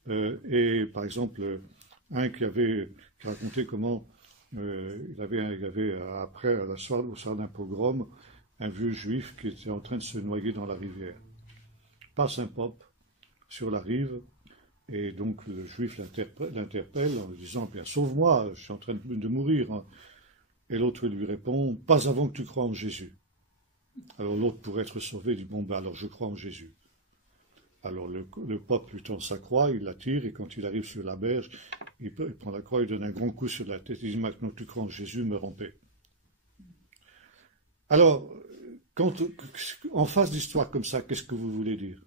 Et par exemple, un qui racontait comment il avait après, au soir d'un pogrom, un vieux juif qui était en train de se noyer dans la rivière. Passe un pop sur la rive, et donc le juif l'interpelle en lui disant « Bien, sauve-moi, je suis en train de mourir. » Et l'autre lui répond « Pas avant que tu crois en Jésus. » Alors l'autre, pour être sauvé, dit « Bon, ben alors je crois en Jésus. » Alors le pop lui tend sa croix, il la tire, et quand il arrive sur la berge, il prend la croix, il donne un grand coup sur la tête, il dit « Maintenant que tu crois en Jésus, meurs en paix. » Alors, en face d'histoires comme ça, qu'est-ce que vous voulez dire?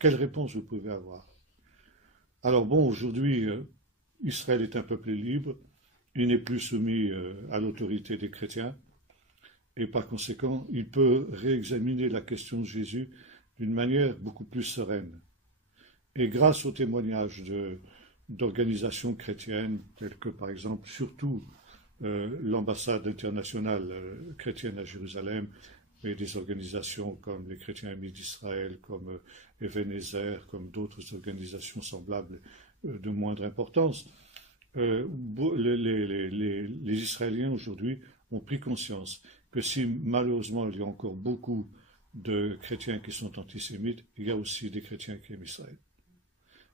Quelle réponse vous pouvez avoir? Alors bon, aujourd'hui, Israël est un peuple libre, il n'est plus soumis à l'autorité des chrétiens, et par conséquent, il peut réexaminer la question de Jésus d'une manière beaucoup plus sereine. Et grâce aux témoignages d'organisations chrétiennes, telles que par exemple, surtout, l'ambassade internationale chrétienne à Jérusalem, et des organisations comme les Chrétiens Amis d'Israël, comme Ebenezer, comme d'autres organisations semblables de moindre importance, les Israéliens aujourd'hui ont pris conscience que si malheureusement il y a encore beaucoup de chrétiens qui sont antisémites, il y a aussi des chrétiens qui aiment Israël.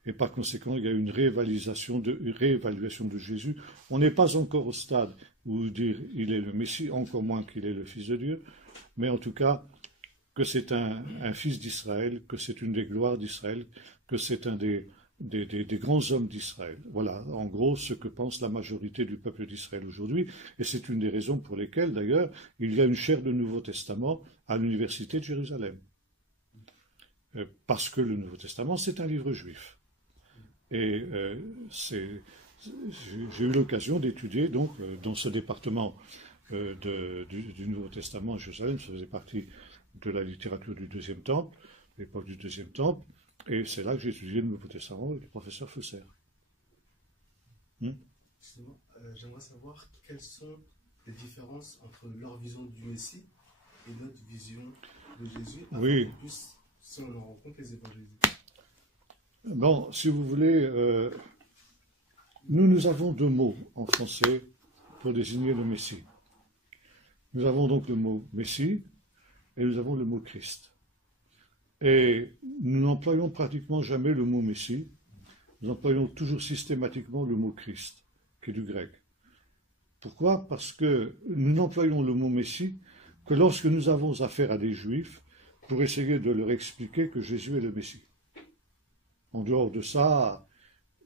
Et par conséquent, il y a une réévaluation de Jésus. On n'est pas encore au stade où dire il est le Messie, encore moins qu'il est le Fils de Dieu, mais en tout cas, que c'est un fils d'Israël, que c'est une des gloires d'Israël, que c'est un des grands hommes d'Israël. Voilà, en gros, ce que pense la majorité du peuple d'Israël aujourd'hui, et c'est une des raisons pour lesquelles, d'ailleurs, il y a une chaire de Nouveau Testament à l'Université de Jérusalem. Parce que le Nouveau Testament, c'est un livre juif. Et j'ai eu l'occasion d'étudier, donc, dans ce département du Nouveau Testament à Jérusalem, ça faisait partie de la littérature du Deuxième Temple, l'époque du Deuxième Temple, et c'est là que j'ai étudié le Nouveau Testament avec le professeur Fusser. J'aimerais savoir quelles sont les différences entre leur vision du Messie et notre vision de Jésus, oui. Plus, si on en rencontre les évangiles. Bon, si vous voulez, nous avons deux mots en français pour désigner le Messie. Nous avons donc le mot Messie et nous avons le mot Christ. Et nous n'employons pratiquement jamais le mot Messie, nous employons toujours systématiquement le mot Christ, qui est du grec. Pourquoi? Parce que nous n'employons le mot Messie que lorsque nous avons affaire à des Juifs pour essayer de leur expliquer que Jésus est le Messie. En dehors de ça,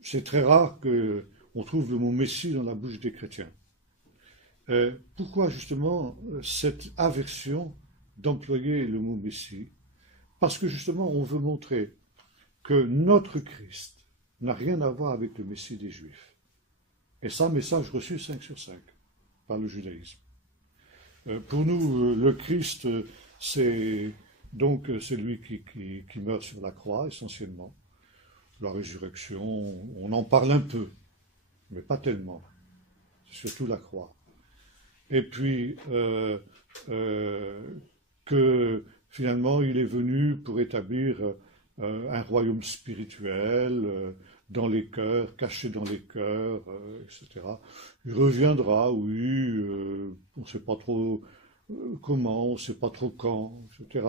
c'est très rare qu'on trouve le mot Messie dans la bouche des chrétiens. Pourquoi justement cette aversion d'employer le mot Messie? Parce que justement on veut montrer que notre Christ n'a rien à voir avec le Messie des Juifs. Et ça, message reçu 5 sur 5 par le judaïsme. Pour nous, le Christ, c'est donc celui qui meurt sur la croix essentiellement. La résurrection, on en parle un peu, mais pas tellement. C'est surtout la croix. Et puis, que finalement, il est venu pour établir un royaume spirituel dans les cœurs, caché dans les cœurs, etc. Il reviendra, oui, on ne sait pas trop comment, on ne sait pas trop quand, etc.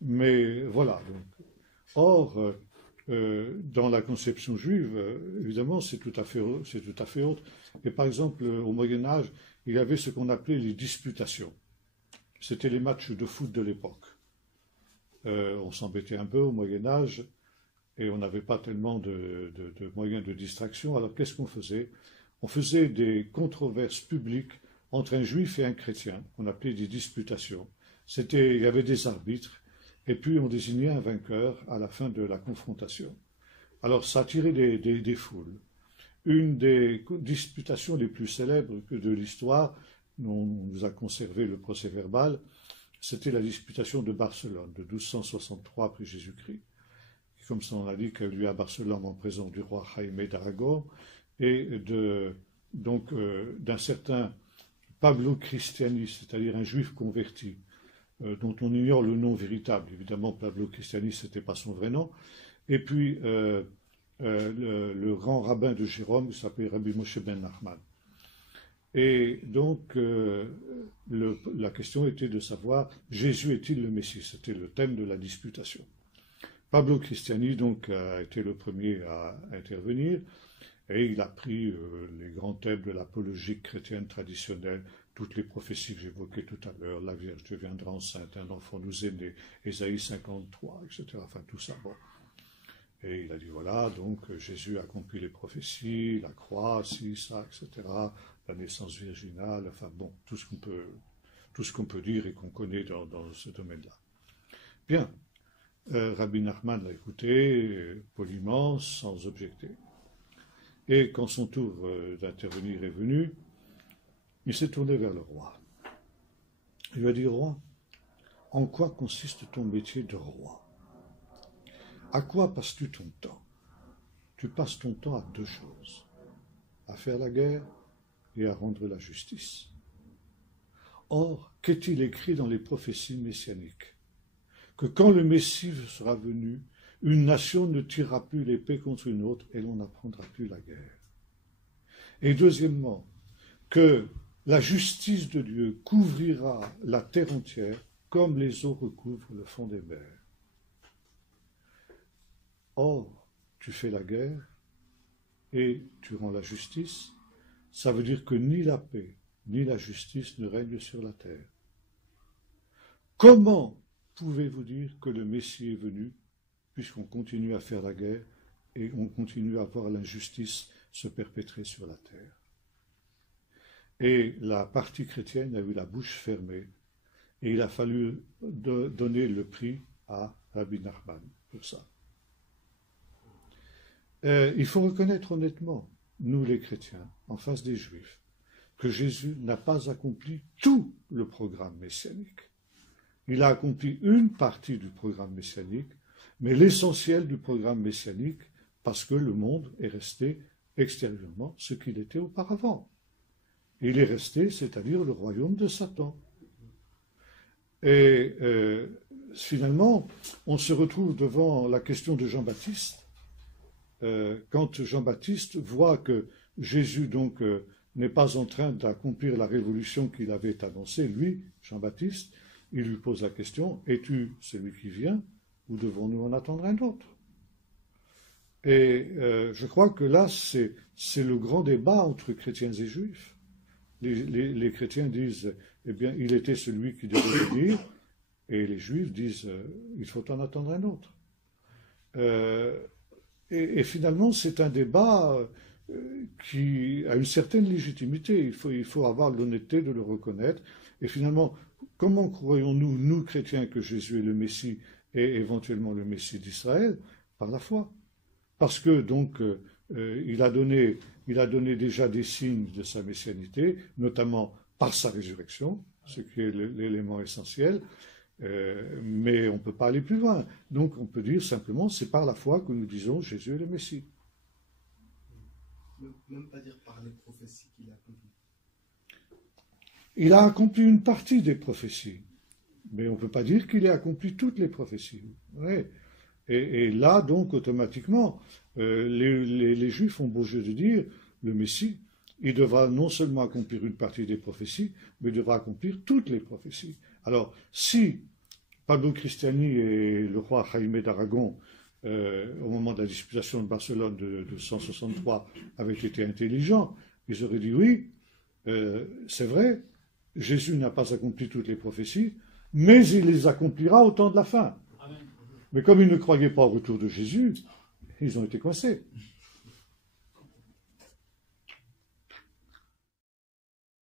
Mais voilà. Donc. Or, dans la conception juive, évidemment, c'est tout à fait autre. Et par exemple, au Moyen-Âge, il y avait ce qu'on appelait les disputations. C'était les matchs de foot de l'époque. On s'embêtait un peu au Moyen-Âge et on n'avait pas tellement de moyens de distraction. Alors qu'est-ce qu'on faisait? On faisait des controverses publiques entre un juif et un chrétien, qu'on appelait des disputations. Il y avait des arbitres. Et puis on désignait un vainqueur à la fin de la confrontation. Alors ça attirait des foules. Une des disputations les plus célèbres de l'histoire, on nous a conservé le procès-verbal, c'était la disputation de Barcelone, de 1263 après Jésus-Christ. Comme son nom l'indique, a eu lieu à Barcelone en présence du roi Jaime d'Aragon et d'un certain Pablo Cristiani, c'est-à-dire un juif converti, dont on ignore le nom véritable. Évidemment, Pablo Cristiani, ce n'était pas son vrai nom. Et puis, le grand rabbin de Jérôme, qui s'appelait Rabbi Moshe ben Nachman. Et donc, la question était de savoir, Jésus est-il le Messie? C'était le thème de la disputation. Pablo Cristiani, donc, a été le premier à intervenir, et il a pris les grands thèmes de l'apologie chrétienne traditionnelle, toutes les prophéties que j'évoquais tout à l'heure, la Vierge deviendra enceinte, un enfant nous est né, Ésaïe 53, etc. Enfin, tout ça, bon. Et il a dit, voilà, donc Jésus a accompli les prophéties, la croix, ci, ça, etc., la naissance virginale, enfin bon, tout ce qu'on peut dire et qu'on connaît dans ce domaine-là. Bien, Rabbi Nachman l'a écouté, poliment, sans objecter. Et quand son tour d'intervenir est venu, il s'est tourné vers le roi. Il lui a dit, roi, en quoi consiste ton métier de roi? À quoi passes-tu ton temps? Tu passes ton temps à deux choses, à faire la guerre et à rendre la justice. Or, qu'est-il écrit dans les prophéties messianiques? Que quand le Messie sera venu, une nation ne tirera plus l'épée contre une autre et l'on n'apprendra plus la guerre. Et deuxièmement, que la justice de Dieu couvrira la terre entière comme les eaux recouvrent le fond des mers. Or, tu fais la guerre et tu rends la justice. Ça veut dire que ni la paix, ni la justice ne règnent sur la terre. Comment pouvez-vous dire que le Messie est venu, puisqu'on continue à faire la guerre et on continue à voir l'injustice se perpétrer sur la terre? Et la partie chrétienne a eu la bouche fermée, et il a fallu donner le prix à Rabbi Nachman pour ça. Il faut reconnaître honnêtement, nous les chrétiens, en face des Juifs, que Jésus n'a pas accompli tout le programme messianique. Il a accompli une partie du programme messianique, mais l'essentiel du programme messianique, parce que le monde est resté extérieurement ce qu'il était auparavant. Il est resté, c'est-à-dire le royaume de Satan. Et finalement, on se retrouve devant la question de Jean-Baptiste. Quand Jean-Baptiste voit que Jésus donc n'est pas en train d'accomplir la révolution qu'il avait annoncée, lui, Jean-Baptiste, il lui pose la question, es-tu celui qui vient ou devons-nous en attendre un autre? Et je crois que là, c'est le grand débat entre chrétiens et juifs. Les chrétiens disent, eh bien, il était celui qui devait venir, et les juifs disent, il faut en attendre un autre. Et finalement, c'est un débat qui a une certaine légitimité. Il faut avoir l'honnêteté de le reconnaître. Et finalement, comment croyons-nous, nous chrétiens, que Jésus est le Messie et éventuellement le Messie d'Israël? Par la foi. Parce que donc il a donné déjà des signes de sa messianité, notamment par sa résurrection, ce qui est l'élément essentiel. Mais on ne peut pas aller plus loin. Donc on peut dire simplement, c'est par la foi que nous disons Jésus est le Messie. Même pas dire par les prophéties qu'il a accomplies. Il a accompli une partie des prophéties, mais on ne peut pas dire qu'il ait accompli toutes les prophéties. Ouais. Et là, donc, automatiquement, les Juifs ont beau jeu de dire, le Messie, il devra non seulement accomplir une partie des prophéties, mais il devra accomplir toutes les prophéties. Alors, si Pablo Cristiani et le roi Jaime d'Aragon, au moment de la disputation de Barcelone de 163, avaient été intelligents, ils auraient dit oui, c'est vrai, Jésus n'a pas accompli toutes les prophéties, mais il les accomplira au temps de la fin. Mais comme ils ne croyaient pas au retour de Jésus, ils ont été coincés.